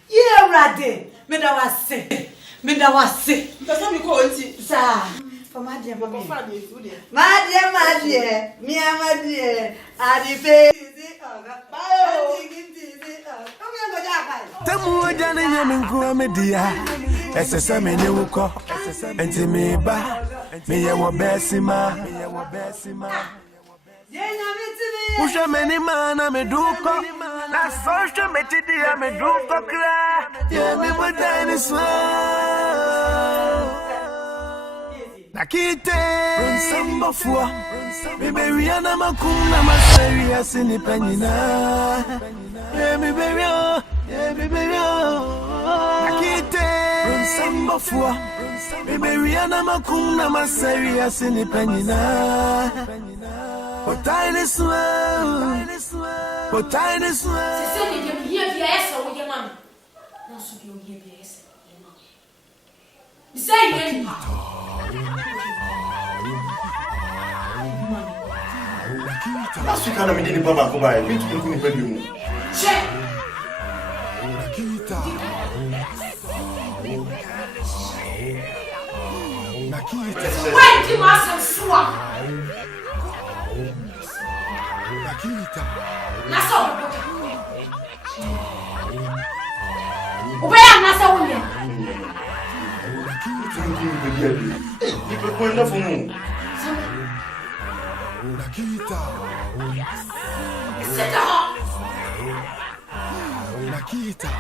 Ye rade. Me da wase. Ntasa mi ko onti. Sa. For my dear, my dear, me and my dear, Adipe. Temu jani nyamingu media, SSM nyuko, enti me ba, me ya wabesima. Yenya mitime Usha many man a meduko. Na social media meduko kra. Yeah, me but dinosaur. Nakite Samba fua Mi beriana makuna maseri asini penina Mi berio Nakite Samba fua Mi beriana makuna maseri asini penina Potaine swa Sisi ni jemia biasa uye mama Nasu bi uye biasa Say yen Last week I didn't baba ko ba me to ko pedi mu. Che. Nakita. When you must swa. Nakita. Naso. Obeya nasa wonye. Ni ko na fumu. Nakita. Sit down. Nakita.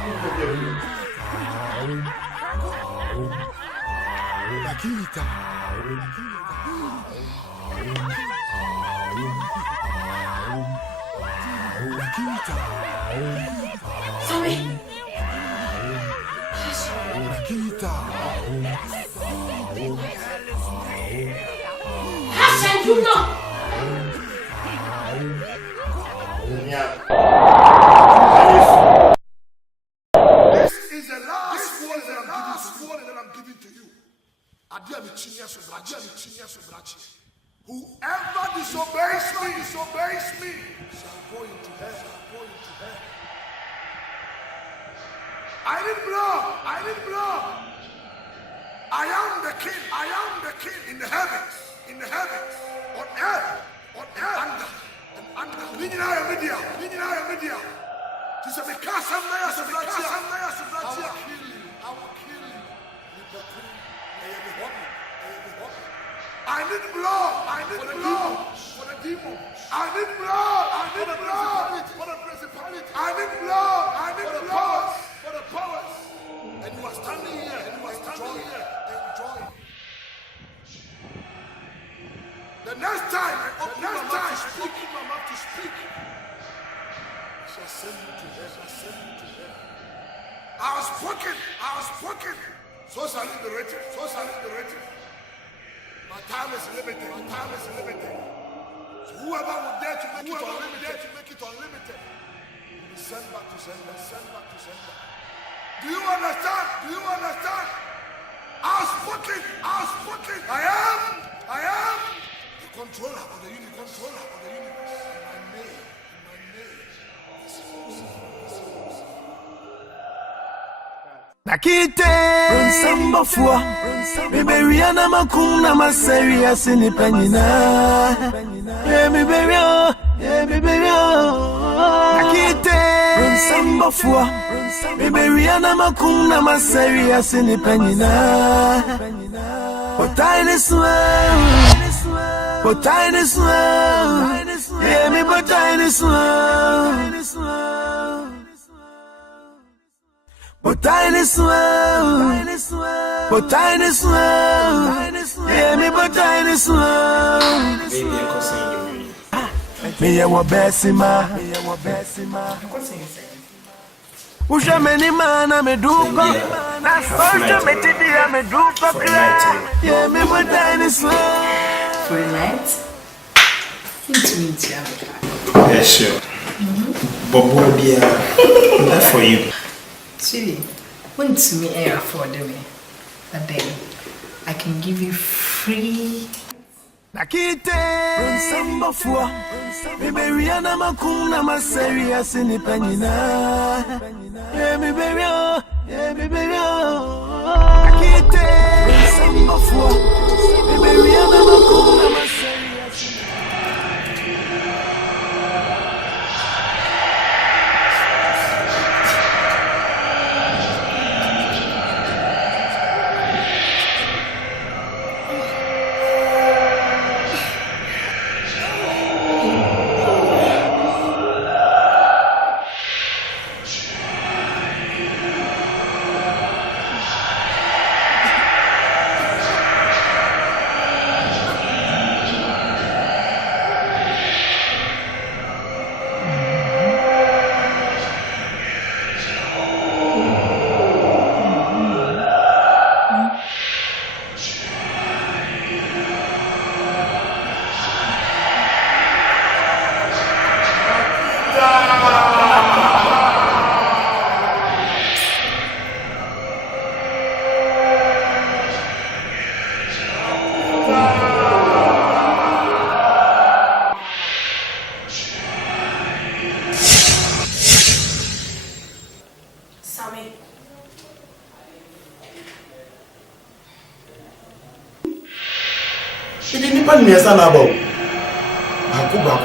Nakita. Nakita. Sorry. Nakita. Hassan, you know. This is the last warning that I'm giving to you. Whoever disobeys me shall go into hell. I didn't blow. I am the king in the heavens, on earth, under. Linear media. He said, because I will kill you. I didn't blow for the demons. I didn't blow for the principality. I didn't blow for the powers. And you are standing here enjoying. The next time I open my mouth to speak, I shall send you to hell. I was spoken. So shall it be written. My time is limited. So whoever would dare to make it unlimited, will be sent back to sender. Do you understand? I was spoken. I am the controller of the universe. In my name. Nakite Samba fua Mi beriana makuna maseri asini penina Mi berio Nakite Samba fua Mi beriana makuna maseri asini penina Potaine swa Yeah, mi potaine swa Potaine swa. Yeah, me potaine swa. Me ya wabesima. Usha meni mana meduko. Na soja metidia meduko kra. Yeah, me potaine swa. For a night? It's me, Yeah, sure. Bobo dear, that for you. Sweetie, wouldn't to me afford me, but then I can give you free. Nakite Samba fua Mi beriana makuna maseri asini penina Mi berio Nakite Samba fua Mi beriana makuna maseri asini It depends me son about.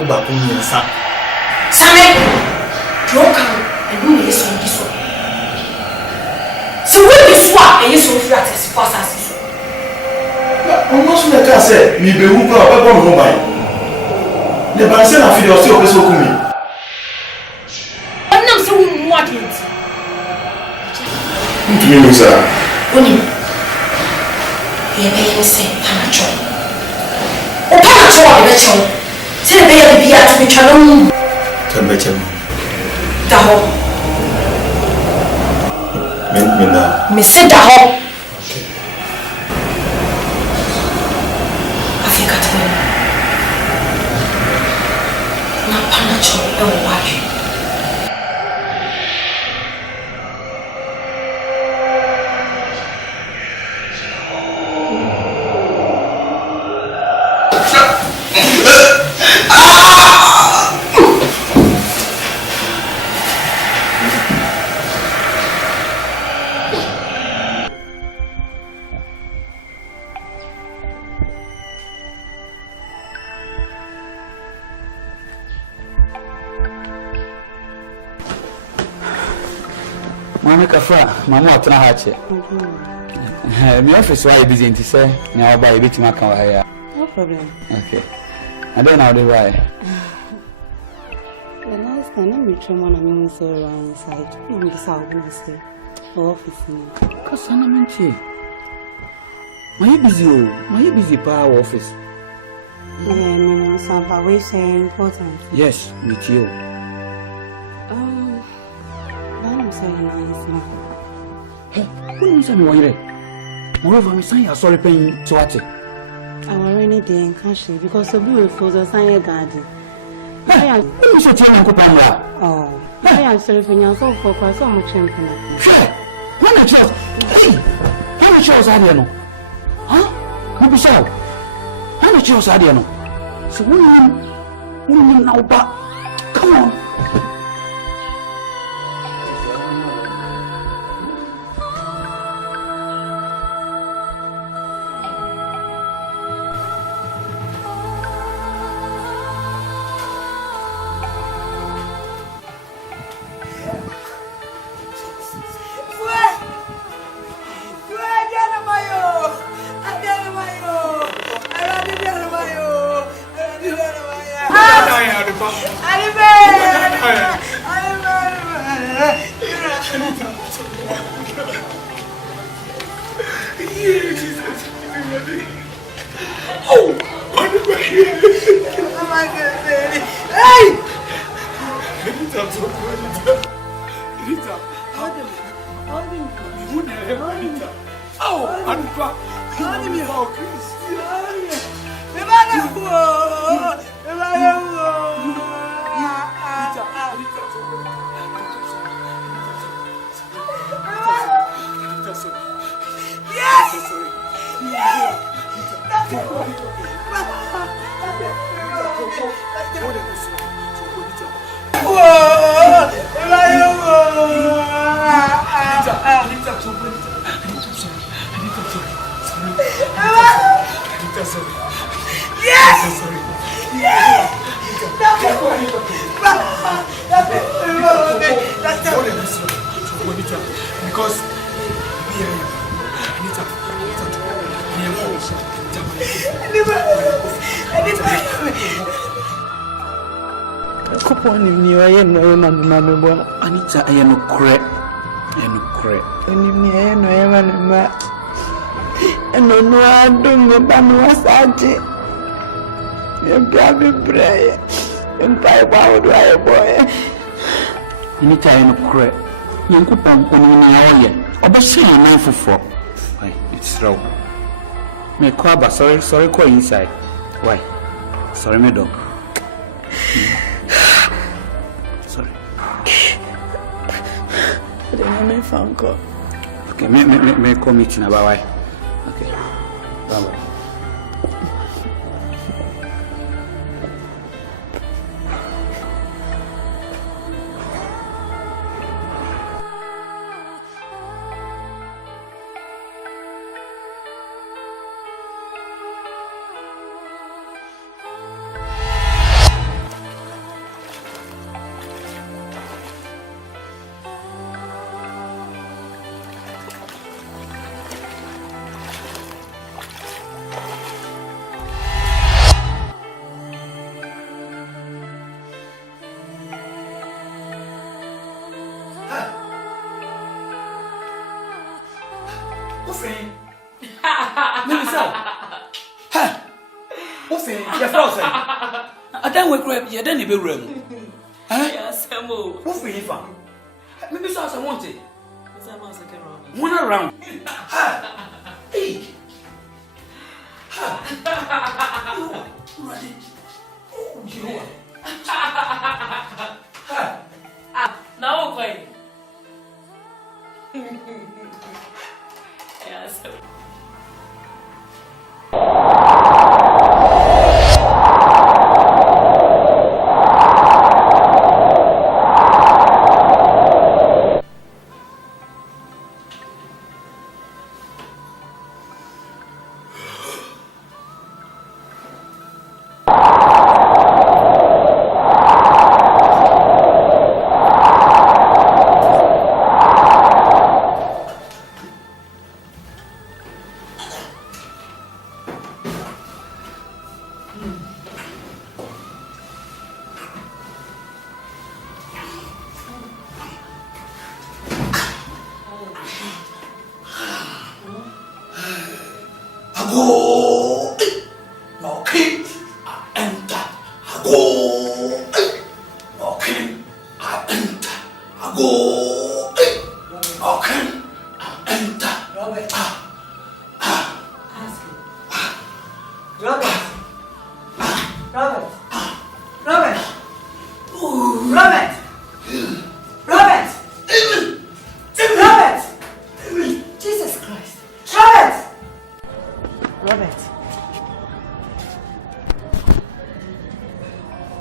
Baku me son. Same. Drop and who is on this one? So what is what and you so flat as fast as this one? Almost like I said, me be who go up on by. The bansen of the Osio Peso Kumi. I'm not so what it. To me, sir. Only. You may say, Panacho. Oh, Panacho, I bet you. Say the baby be at the channel. Temperature. Daho. Miss Daho. I think I tell you. Now, Panacho, and watch. Mama Kafra, Mama Atana Hache. My office why busy and say now buy a bit of here. No problem. Okay. I don't know the why. The last time I met someone I'm so around inside. I'm just out when I say office. Because I'm in here. Why you busy? Why you busy power office? Yeah, I mean, some we say important. Yes, with you. I'm saying nice now. Hey, what do you say? Moreover, I'm saying you're sorry paying to what? I already did cash because of beautiful the sign garden. I am so telling you, oh, I am sorry for you so for so much champion. When I chose, when I chose Adiano, huh? What is all? When I chose Adiano, so women now, but come on. Anita, I am a crack. And you know, and no, I don't know about what's at it. You're grabbing prayer and pipe out a boy. Anita, I am a crack. You could pump on an hour. But see you know for. It's wrong. Me kwaba, sorry, call inside. Why? Sorry, me dog. Sorry. I don't know if I'm called. Okay, me call meeting about why. Okay. Bye. Ufin. Maybe so. Ha. Ufin, your frozen. I don't work rap, you don't even room. Yes, Samo. Ufin, if I. Maybe so, I want it. One around. Hey. Ready? Oh, you are. Now, okay. Yes.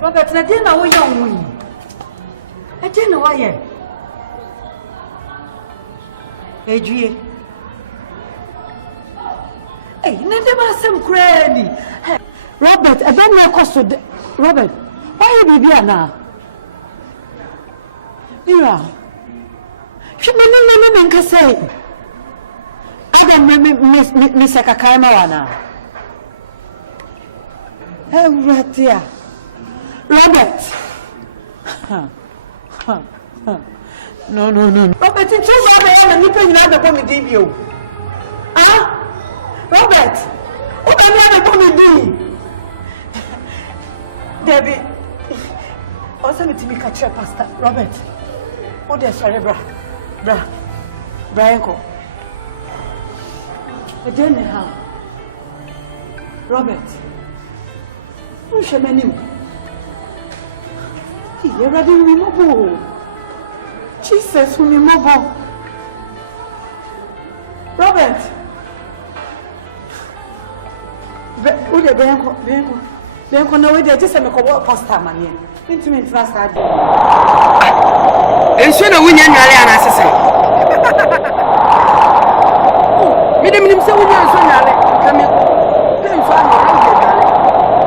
Robert, na dia na wo young we. E dia na wa ye. Ejue. Hey, na dem asem kra ni. Robert, e be na koso de. Robert, why you baby ana? Mira. Shima na nka say. Adam me sekakai ma wana. Ratia. Robert. No. Robert, it's too bad. I'm not going to come with you. Ah? Robert, what am I going to do? Debbie. Also, let me catch your pastor. Robert. Oh, there's sorry, Brian. Again, how? Robert. Who's your name? You're ready to be mobile. Jesus, who me mobile. Robert. Who the Bianco, no way, just a make pastor man. Intimate last night. And soon a winner, and I say, Madam, so we are so now. Come here. Then find me.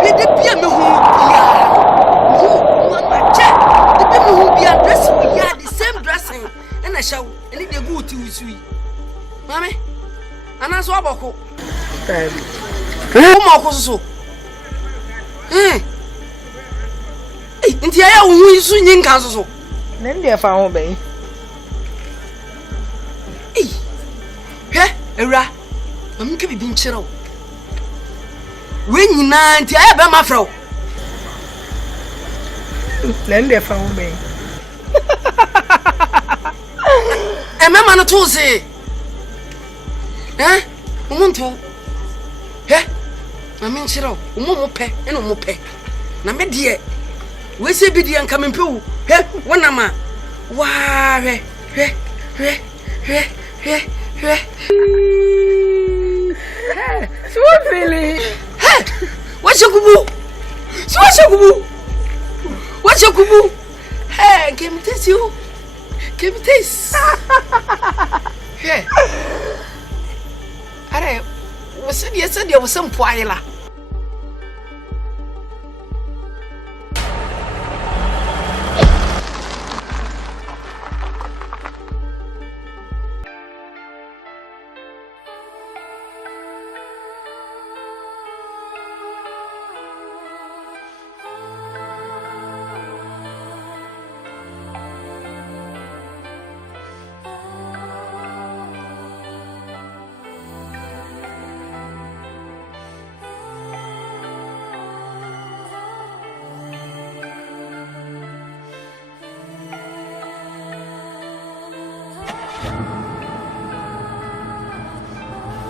Did you know the people who be dressing we are the same dressing and I shall and it go to sweet. Mammy, and I saw Boko. Who so? Into your own swinging council. Then they found me. Era, I'm keeping being chill. When you 90, I have my fro. Then they found me. A man to say, Umuntu, I mean, Chiro, Umope, and Umope. Now, dear, we say Biddy and coming poo. One ama. Why, so really? What's your kubu? So what's your kubu? What's your kubu? Hey, give me this, you. Give me this. Hey. Are, was it yesterday? There was some poila.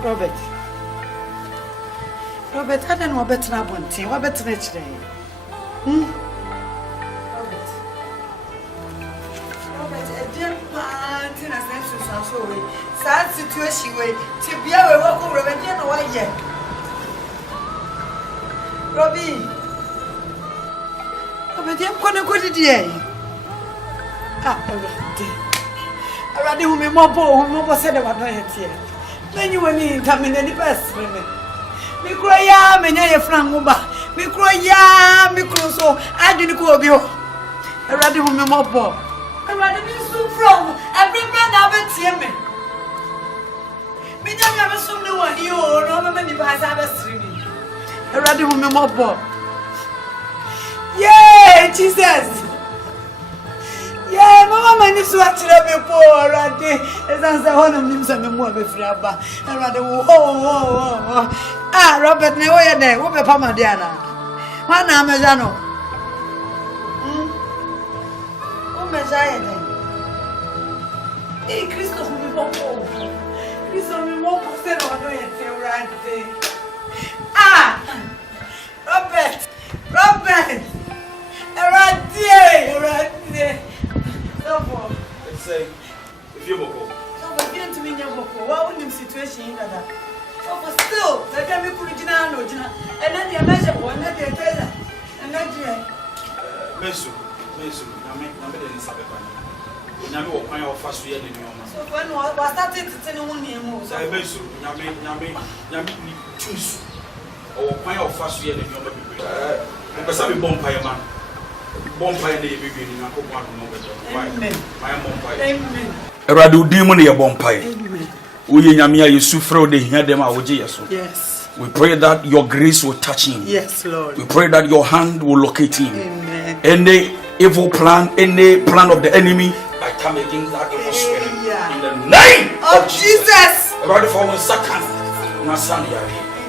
Robert, I don't know better than one thing. What better than today? Robert, dear party, as next to so way. Sad situation way. To be away, walk over Robert, you know why yet. Robbie, Robert, I'm going to go to the end. I rather whom me more said about my head here. Then you will need to come in any best. Me cry, me nyɛ frank mo ba. Me cry, me cruso. I didn't go bio. I rather whom me more poor. I rather be so from every man ever tear me. Me don't have some new one, you no many pass ever streaming. I rather whom me more poor. Yay, Jesus. Yeah, mama needs to watch me poor right there. As I say, one of them is a more of a frabba. I rather, ah, Robert, no way there. What about Madiana? One Amazano. Oh, Messiah. Hey, Christopher, we won't go. Christopher, we won't go. Say, no, no, right there. Ah, Robert, right there. Let's say, if you're Boko. So, if you're to me, you're Boko. What would the situation in that? So, still, the Grammy Kurigina, and then the measure one, and then the and then the Mesu, number in Sabbath. Yami will find out first year in the moment. So, when was started to tell one year more? So, Mesu, Yami, choose or find out first year in the moment. Because I'm a bonfire man. Bonfire day, baby, in a couple of moments. My bonfire. Amen. Radu demon, your bonfire. Yamia, you suffer, they hear them out. Yes. We pray that your grace will touch him. Yes, Lord. We pray that your hand will locate him. Amen. Any evil plan, any plan of the enemy, I come against that evil spirit. In the name of Jesus. Ready for 1 second. Nasania.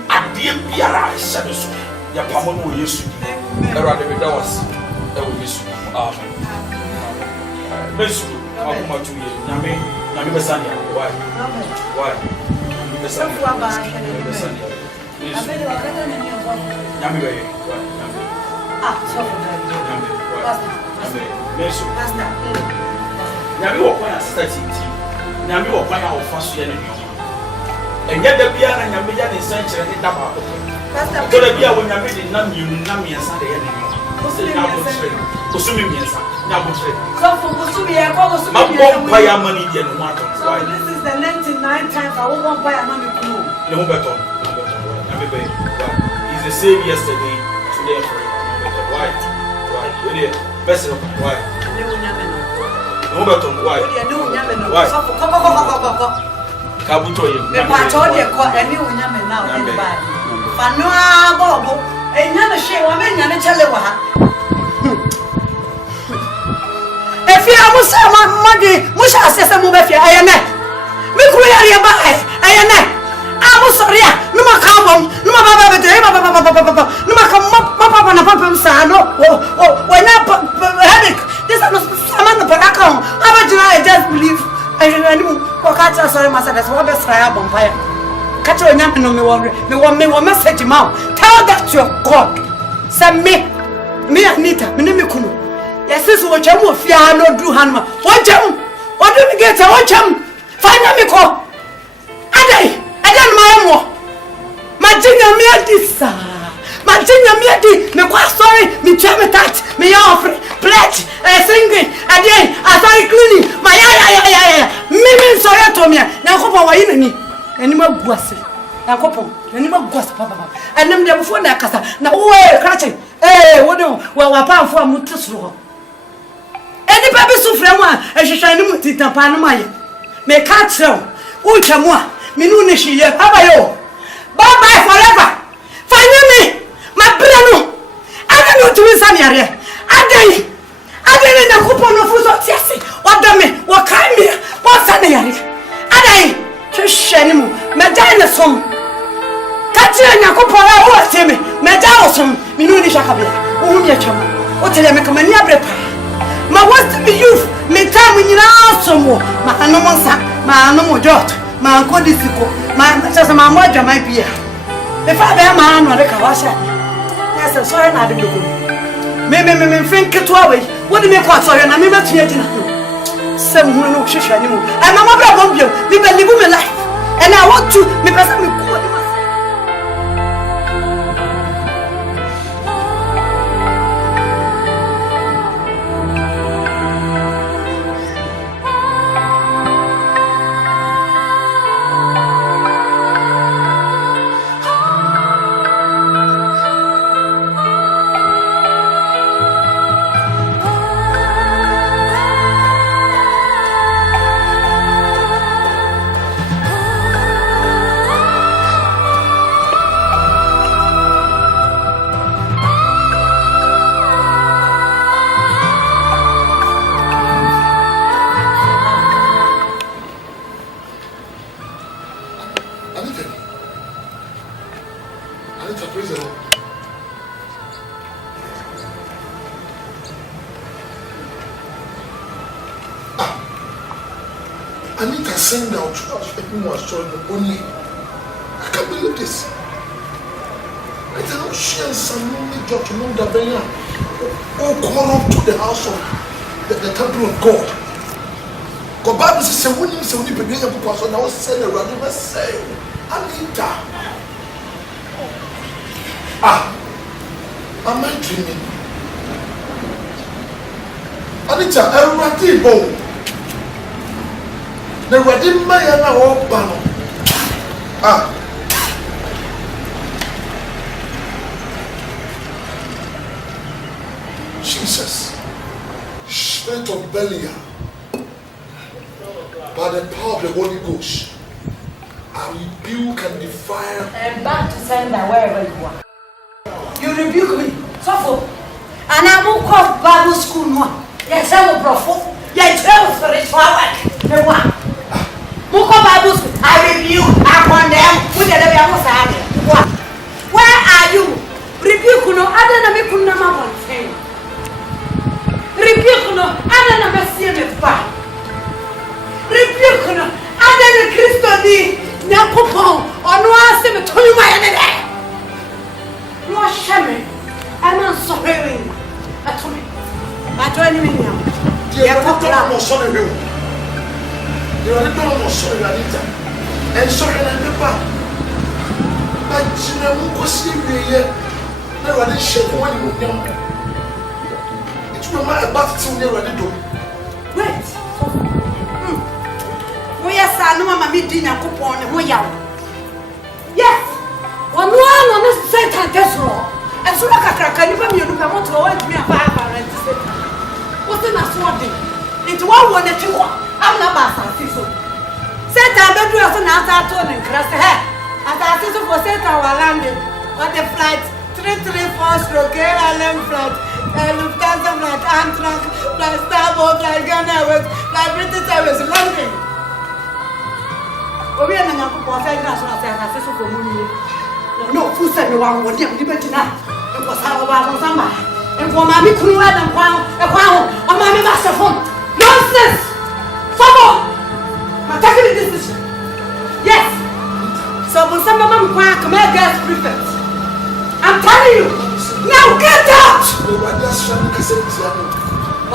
Adia Biara, Sadusu. Yapamon will use you. Ready with us. That will miss you. Amen. Miss you. I'll come to you. Nami Besania. Why? Why? Besania. Yami Bay. Ah, so Yami will point at 30. Yami will point out first year. And yet the Biana and Yamian is century and Daba. Because the Bia when Yami did not mean Nami and Sunday anymore. Kusumi Miasa, Nabutre. So for Kusumi, I call us buy money and water. So this is the 99 times I won't buy a money. No better. He's the same yesterday, today, and forever. Why? Why? Best of why? No better. Why? Why? Kabuto, the Patodia caught a new woman now. Fanua Bobo, and never share one man and tell you what. If you are Musa, Muddy, Musa says a movie, I am not. Mikuya, I am not. I'm sorry, no more come, no more Baba, no more come up on a pump and sano. When I headache, this is not the account. I just believe I knew what catch us or myself as well as I am on fire. Catch your name on me, one message him out. Tell that to your God. Send me, Anita, Minimikuno. Yes, this is what you will fear, no do Hanma. What jam? What do we get? What jam? Find a miko. Ade. Majinya miadisa. Majinya miadi. Me kwa sorry. Me tell me that. Me offer. Pledge. Singing. Again. Sorry cleaning. My ya. Mimi sorry to me. Na kopo wa yini ni. Eni maguase. Na kopo. Eni maguase papa. Enem de before na kasa. Na uwe krache. Wono wa pamfo amutisro. Eni baby sufre mo a ehwehwa ni mutita pa no maye. Me ka treo. Ucha mo a Minuni she ye Abayo. Bye forever. Finally, my brano. I don't know to win some area. I didn't know coupon of food. Yes, what the me, what kind me, what's Sunday? I just shame Madonna song. Catch a coupon, I was me, Madonna song, Minuni Shakabi, Umiacham, what tell me come and never. My worst to be youth, me time when you are some more, my anomonsa, my anomo jot. Ma uncle Disco, Just my mother might be here. If I be a man or a kawasha, yes, I'm sorry, not to go. Me think it away. What do you make what's on? I'm not here. Some who know shish anymore. I'm a mother of you. We believe in life. And I want to be present with you. Send out everyone showing the only. I can't believe this. I cannot share some only job to know that they all call up to the house of the temple of God. God Bible says when you say when you begin your book, so now send a random say, Anita. Am I dreaming? Anita, everybody bow. The wedding man na all banner. Jesus, Spirit of Belial, by the power of the Holy Ghost, I rebuke and defile. I'm back to sender wherever you are. You rebuke me, suffer, and I won't call Bible school no. Yes, I will prophet. Yes, I will spiritual work. Muko Bible school, I rebuke, I condemn. Where are you? Rebuke no, I don't know me kuna mama thing. Rebuke no, I don't know me see me fa. Rebuke no, I don't know Christo di nyakopon. Ono ase me tolu ma yene de. No shame. I'm not sorry. Atumi. Atoni me nyam. Yeah, what I'm sorry you. You are not sorry, Anita. And sorry, I'm not. But you know, who see me here? Never did shake when you were young. It will not about to never do. Wait. We are sad, no mamma, me dinner coupon, and we are. Yes. One on this Satan gets wrong. And so I can you want to avoid me a fire and say, what's in a swording? It's one that you want. I'm not bad. Satan don't do us an answer and cross the head. As I said for Satan while landing on the flight 334 stroke KLM flight, Lufthansa flight, Amtrak, flight Starboard, flight Ghana Airways, flight British Airways, London. We are not going to national service for money. No, who said no one would give it tonight? It was how about somebody. And for Mammy Crew and a Mammy Master phone. Nonsense! Come I'm taking a decision. Yes. So when some of them come here, girls prefect. I'm telling you. Now get out! What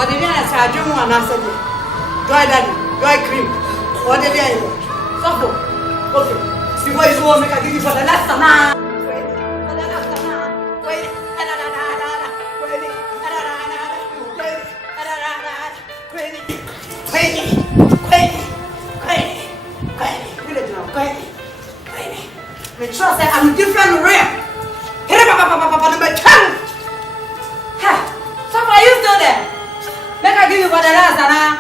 did I say? I don't want to answer you. Dry daddy, dry cream. What did I want? Suffer. Okay. See what you want me to give you for the last time. Trust that I'm different realm. Number 10. So are you still there? Make I give you what the last and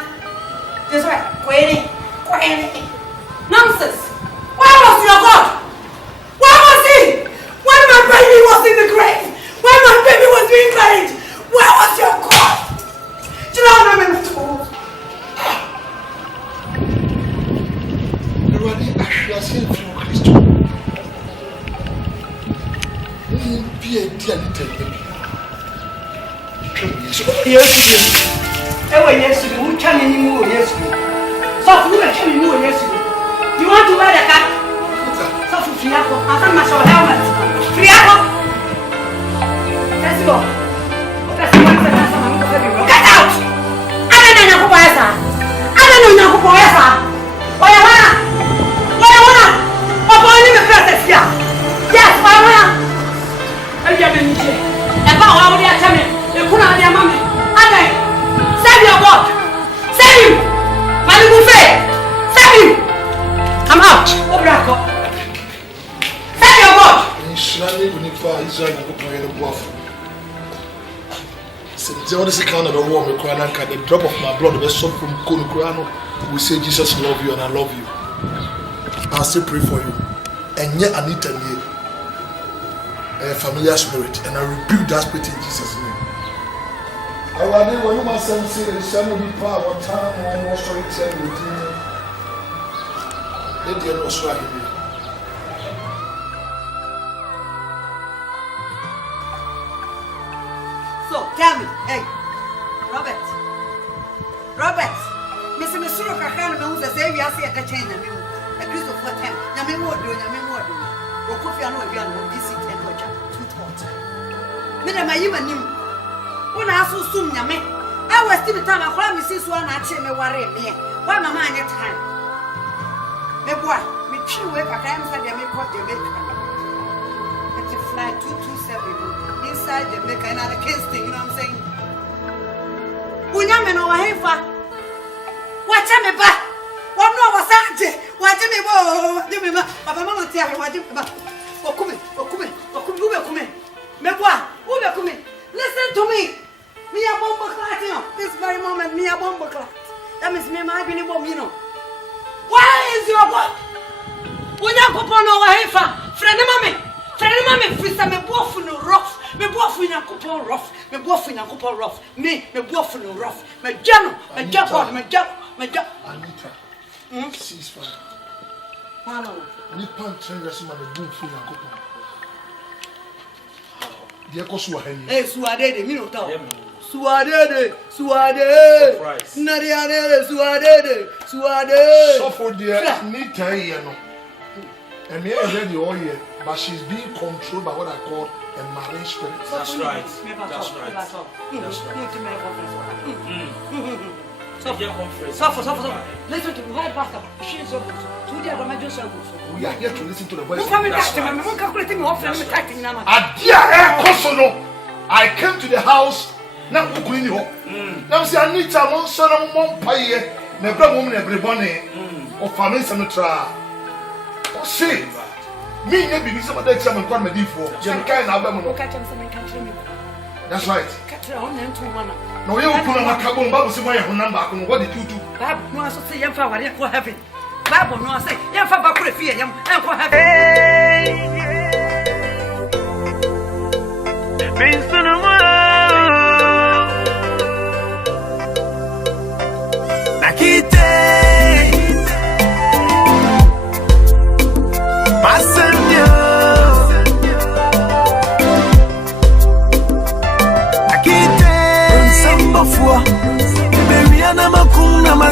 this way. Queenie. Nonsense. Where was your God? Where was he? When my baby was in the grave? When my baby was being buried? Where was your God? Do you know what I'm in school? Yes, who can anymore? Yes, so who can you? Yes, you want to wear the cap? Friako, asa ma show helmet. Friako. Let's go. Get out. Ana na kupoesa. Ana na kupoesa. Oya wana. Opo ni me press ya. Yes, wana. Ebi abenije. E ba wa wodi atame. E kuna ade amame. Ana. Save your word. Save him. Mali buffet. Save him. Come out. Obrako. Save your word. Inshallah we need for Israel to go in the war. Since all this kind of the war me cry and the drop of my blood be so from Konukrano, we say Jesus love you and I love you. I'll still pray for you. And yet I need a familiar spirit and I rebuke that spirit in Jesus' name. I want when you must say the son will be power one time and one story tell you. Let the no strike me. So tell me, hey, Robert, Mr. Mesuro Kakana, who's a Xavier, I see a chain and a Christopher Tem, Yamin Wood, or Coffee and Obian will visit and watch too hot. Madam, I even knew. When I saw soon, Yame, I was still time I call Mrs. One at me, worry me. Why, Mamma, at time? Me boy, me chew away, I can't say they make what they make. Let it fly 227. Inside the make another case thing, you know what I'm saying? Unyame no wahefa. Wacha me ba. Wano wasanje. Wacha me bo. Papa mama tia he wacha me ba. Okume. Mebwa, ube kume. Listen to me. Me a bomb clat, you know. This very moment me a bomb clat. That means me my bini bomb, you know. Why is your boy? Unyakopo no wahefa. Friend mama, frisa me bofu no rough. Me bofu nyankopon rough. Me bofu nyankopon rough. Me bofu no rough. Me jano, me japon, me jap. Anita. Ceasefire. Hello. Nipan train rest man the bofu nyankopon. Dia ko suahani. Eh suadede mi no ta. Suade. Surprise. Nariade suade. So for dia Nita here no. And me already all year, but she's being controlled by what I call a marine spirit. That's right. Listen to me, why pastor? She is so we are here to listen to the voice. I came to the house. Now now see Anita won son mom paye. Never woman everybody. Of family cemetery. See, me never be some of that time and come with you for. That's right. No, you put on a carbon Bible, see my number. What did you do? Bible, no, I say, young father, for heaven. Bible, no, I say, young father, could fear him and for heaven.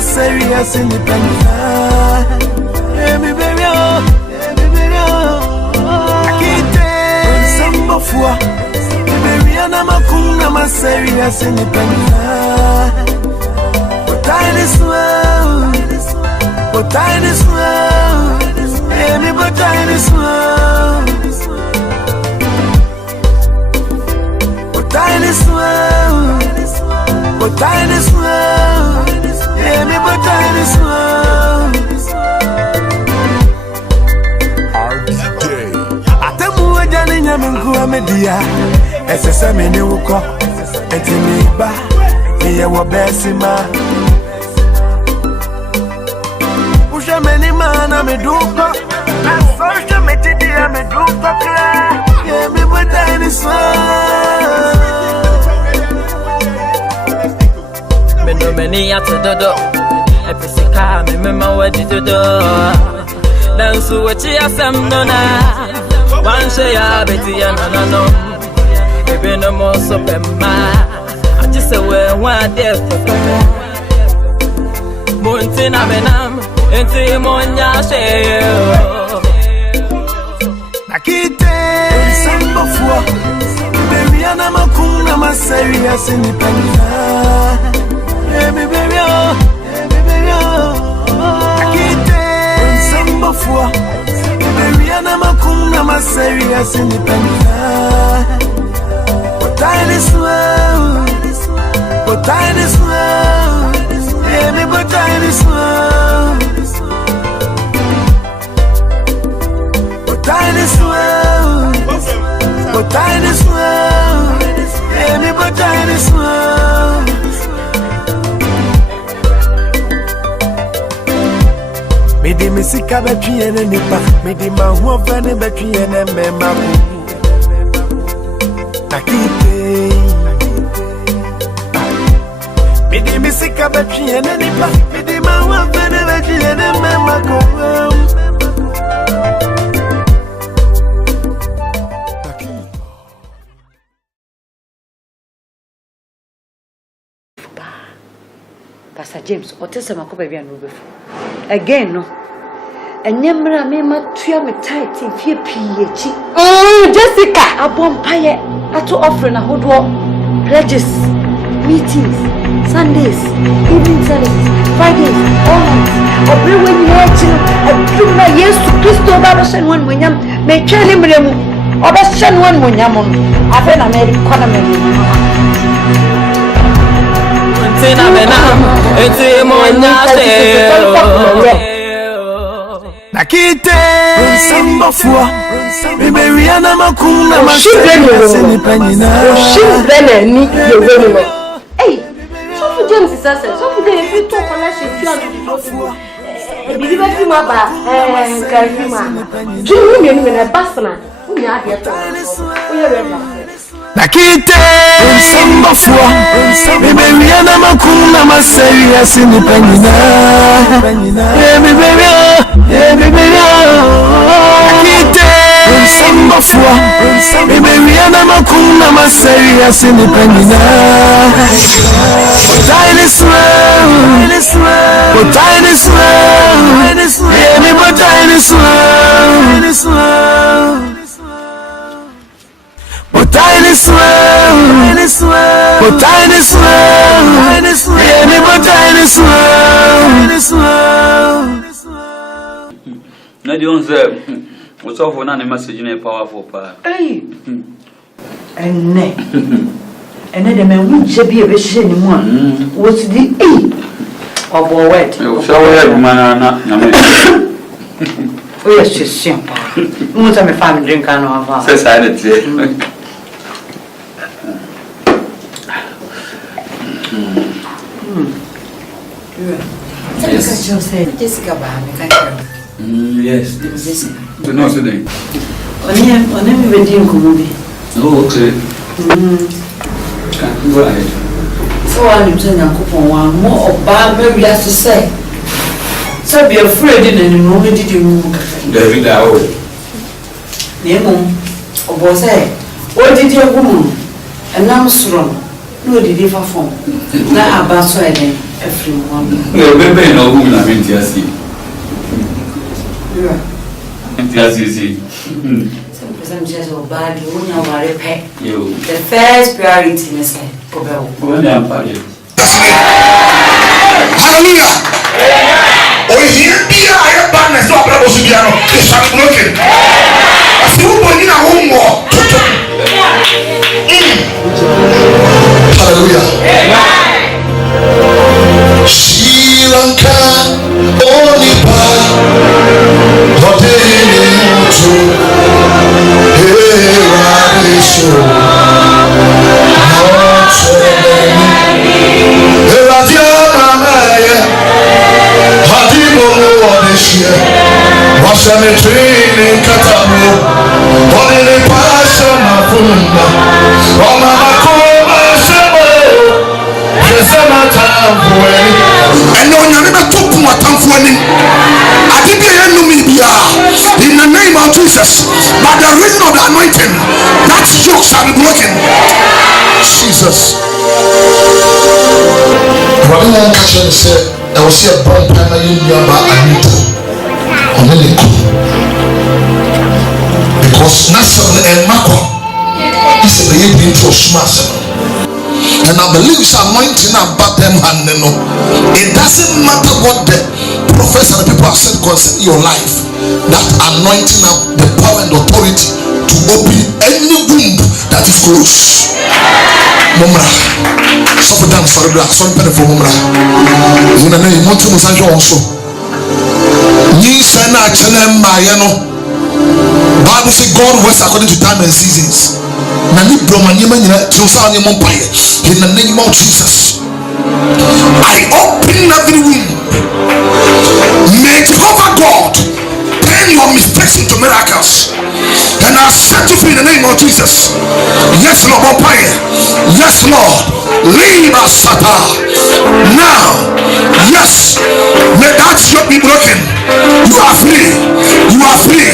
Serious independent. Me baby, akite samba fua. Baby, ana makuna ma serious independent. But tiny smile, but tiny smile. Me but tiny smile, but tiny smile, but tiny smile. Me but tiny smile. Atemu wajani nyamengu amedia. Esese mene uko. Enti miba. Miye wabesima. Usha meni mana meduko. Asosha metidia meduko kla. Me but tiny smile. No many at the door. A pesca, remember what did you do? Then so what you have some nona. One say, I bet you no. Maybe no more super ma. I just say, well, one day for Montina Menam, and Timonia share. before. Baby, I'm a cool, I'm a serious in the panina. Baby, baby, baby, I can't take some before. Baby, I'm a cool, I'm a serious in the panina. But I this love, but I this love, yeah, me, but I this love. Tiny swell, but tiny swell, yeah, me but tiny swell. Me di misika betwi ene nipa, me di ma ho vene betwi ene mema ku. Nakite, me di misika betwi ene nipa, me di ma ho vene betwi ene mema ku. Pastor James, otese makoba bia no befu. Again no. Enyemra me matua me tight fie piechi. Jessica, abompaye ato offering ahodo pledges, meetings, Sundays, evening services, Fridays, all nights. Obre when you hear aduma Yesu Kristo ba shen wan munyam me twele mremu. Oba shen wan munyam no. Afa na me kwana me. Nakite samba fua Biberiana makuna mashe Seni panina Shivene ni yewene Hey, so for James is ase So for James you talk on that shit You are the Bibi fi ma ba Karfi ma Juni mi ni na basna Uni ade to Oye reba Nakite samba fua Biberiana makuna mashe Seni panina Nakite samba fua Biberiana makuna mashe Seni panina Tiny swell Tiny swell Yeah, me but tiny swell But tiny swell But tiny swell Yeah, me but tiny swell Na di onze what's off na message na powerful pa. Hey. Enne de me wunje bi e be hye ni mu a. What's the obo word. So word man na me. Oh yes, just pa. Mo ta me family drink kan no afa. Say silent. Jessica ba me ka yes. Jessica. So no so then. Oni mi be din ko mo bi. Oh okay. Go ahead. So I need to Nyankopon wa mo oba me wi ase say. So be afraid in no me did you David awo. Nemo obo say o did you go mu. Enam soro. No did fa form. Na aba so eden every one. No bebe no go na me tiasi. Yeah. Tiasi. Some just bad you know worry pay. You. The first priority is go be. Hallelujah. Oh, here be a badness to our Bosibiano. It's broken. As you put in a home war. Hallelujah. Sri Lanka, only part. In the name of Jesus, by the reason of the anointing, that yoke shall be broken. Jesus. Rabbi Kashan said, I will see a bomb time in Yamba Anito on the lake. Because Nasan and Mako, This is the intro smash. And I believe it's anointing about them and it doesn't matter what the professor and the people have said concerning your life. That anointing have the power and authority to open any womb that is closed. Mumra, so for them sorry, some penny for Mumra. In the name of Musanjo also. Ni sana chene mayano. Bible says God works according to time and seasons. Na ni broma ni manyina tiosa ni mompaye. In the name of Jesus, I open every womb. May Jehovah God turn your mistakes into miracles, and I set you free in the name of Jesus. Yes, Lord, mompaye. Yes, Lord. Leave us now. Yes, may that yoke be broken. You are free. You are free.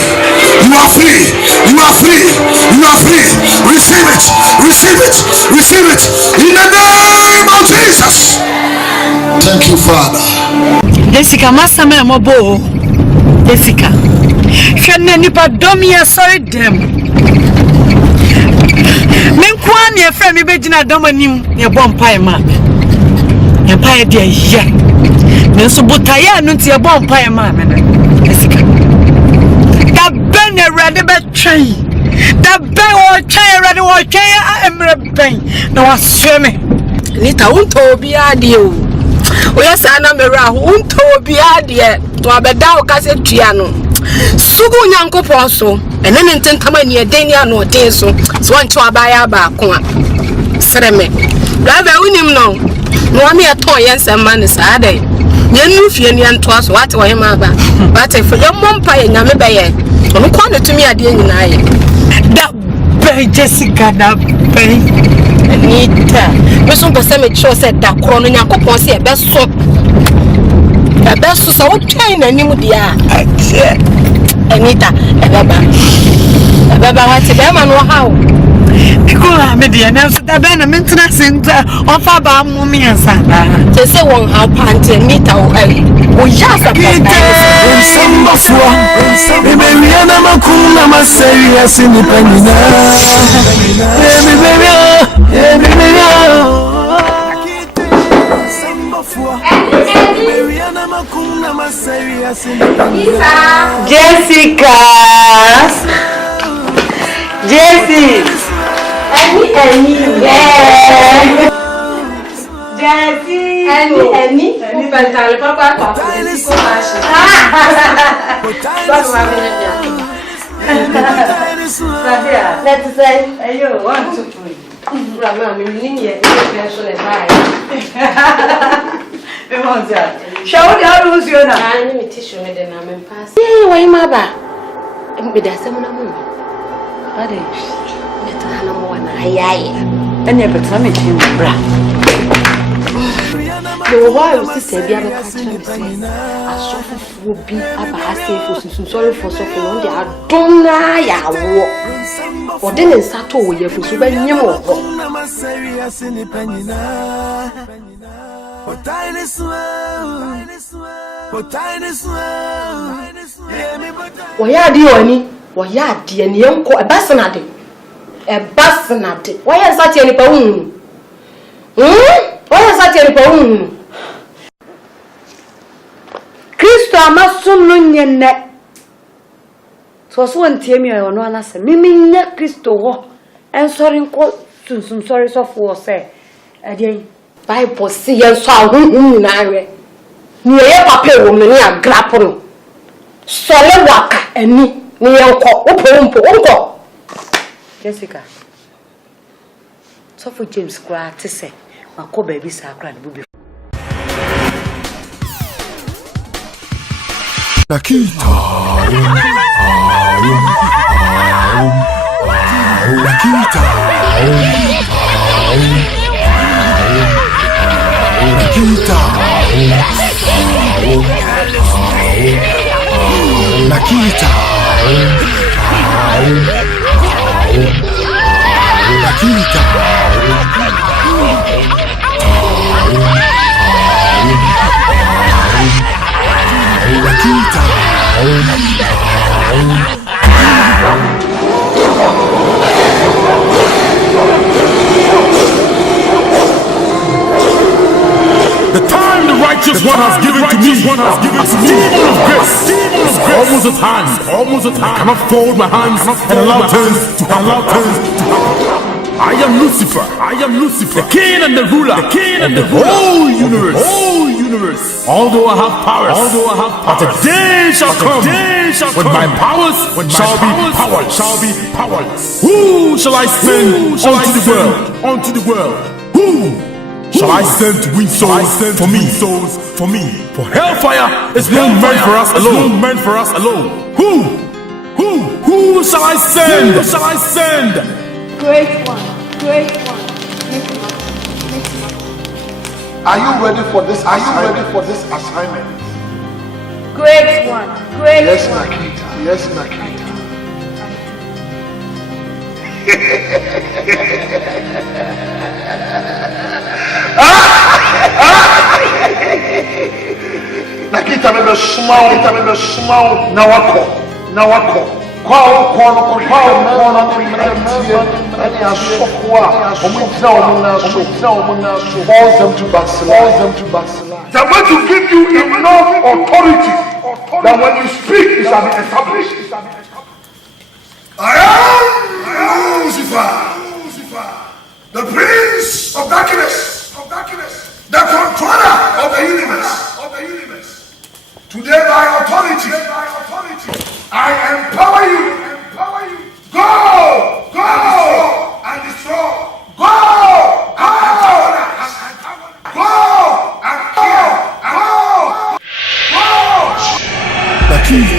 You are free. You are free. You are free. Receive it. Receive it. Receive it. In the name of Jesus. Thank you, Father. Jessica, Masama Mobo. Jessica. Shana nipa domia sorry them. Menkwan ye friend me begina domanim ye bompai ma. Ye pae dia ya. Nenso botaya no tie bompai ma me na. Jessica. Da ben erade be twen. Da ben o twen erade o twen emre ben. Na waseme. Nita unto obi ade o. Oya sana mera unto obi ade to abeda o kase tua no. Sugu nyankopon so ene ne ntentama ne eden ya no den so wancho abaya ba ko a sereme brother unim no no me ato yense man sa dai yenu fie ne anto aso wate wo hema ba wate fo yemmompa ye nyame beye ono kwa ne tumi ade nyina ye da be Jessica da be Anita me so pese me cho se da kro no nyankopon se e be so sa wo twen na nim dia Anita, Baba, what's the man or how? Because me dear, now that Ben a maintenance center of our mummy and Santa. They say one how panty Anita or just a bit. Some of one, baby, I'm a cool, I'm a serious independent. Jessica, Jessie, Annie, yeah. Jessie, Annie, Pantal, Papa, let's say, you want to Ramon, you need a special advice. Show the house you now. I need tissue me then I'm pass. Hey, why maba? Me da se mona mu. Ade. Me ta na mo na ayaye. Anya betra me tin bra. The whole sister bia be catch me say. Asofufu bi aba ase for sorry for so for on dey adona ya wo. Ode ne nsato wo ye fusu ba nyem wo. Waya di oni waya di ni enko e basenade waya sati ni pa hu waya sati ni pa hu Kristo amasum no nyenne so so ntie mi ono anase mimi nya Kristo ho ensori nko sunsun sorry so for say adien Bible see yen so ahunhun na awe ni ye papa wo me ni agrapo no sole waka ani ni yenko opompo Jessica so for James kwa te say makoba bi sa akra ne bubi Nakita Nakita Nakita Nakita righteous one has given to me. Demon of grace. Almost at hand. I cannot fold my hands and allow things to happen. I am Lucifer, the king and the ruler, of the whole universe. Although I have powers, but a day shall come when my powers shall be powerless. Who shall I send unto the world? Who shall I send to win souls for me? For hellfire is not meant for us alone. Who shall I send? Great one. Mix him up. Are you ready for this assignment? Great one. Yes, Nakita. Nakita, maybe small. Now I call. Qual any asofwa force them to backslide. They want to give you enough authority that when you speak, it shall be established. I am Lucifer, the prince of darkness, the controller of the universe. Today by authority, I empower you. Go and destroy. Go and kill.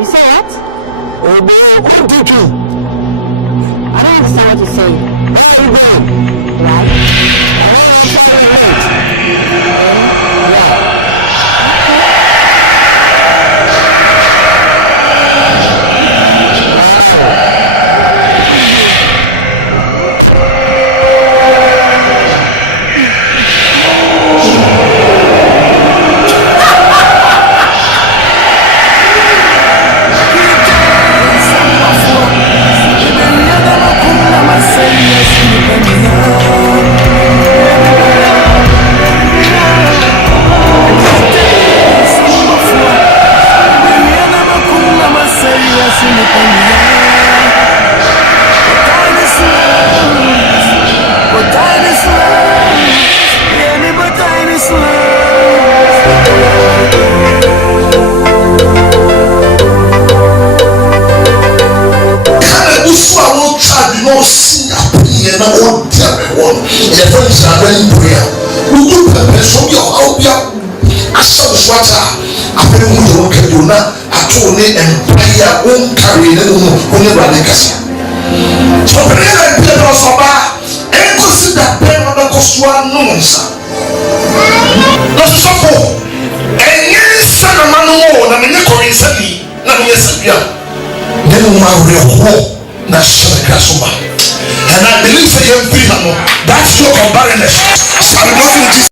You say what? Who did you? I don't understand what you're saying. And I believe that's your barrenness.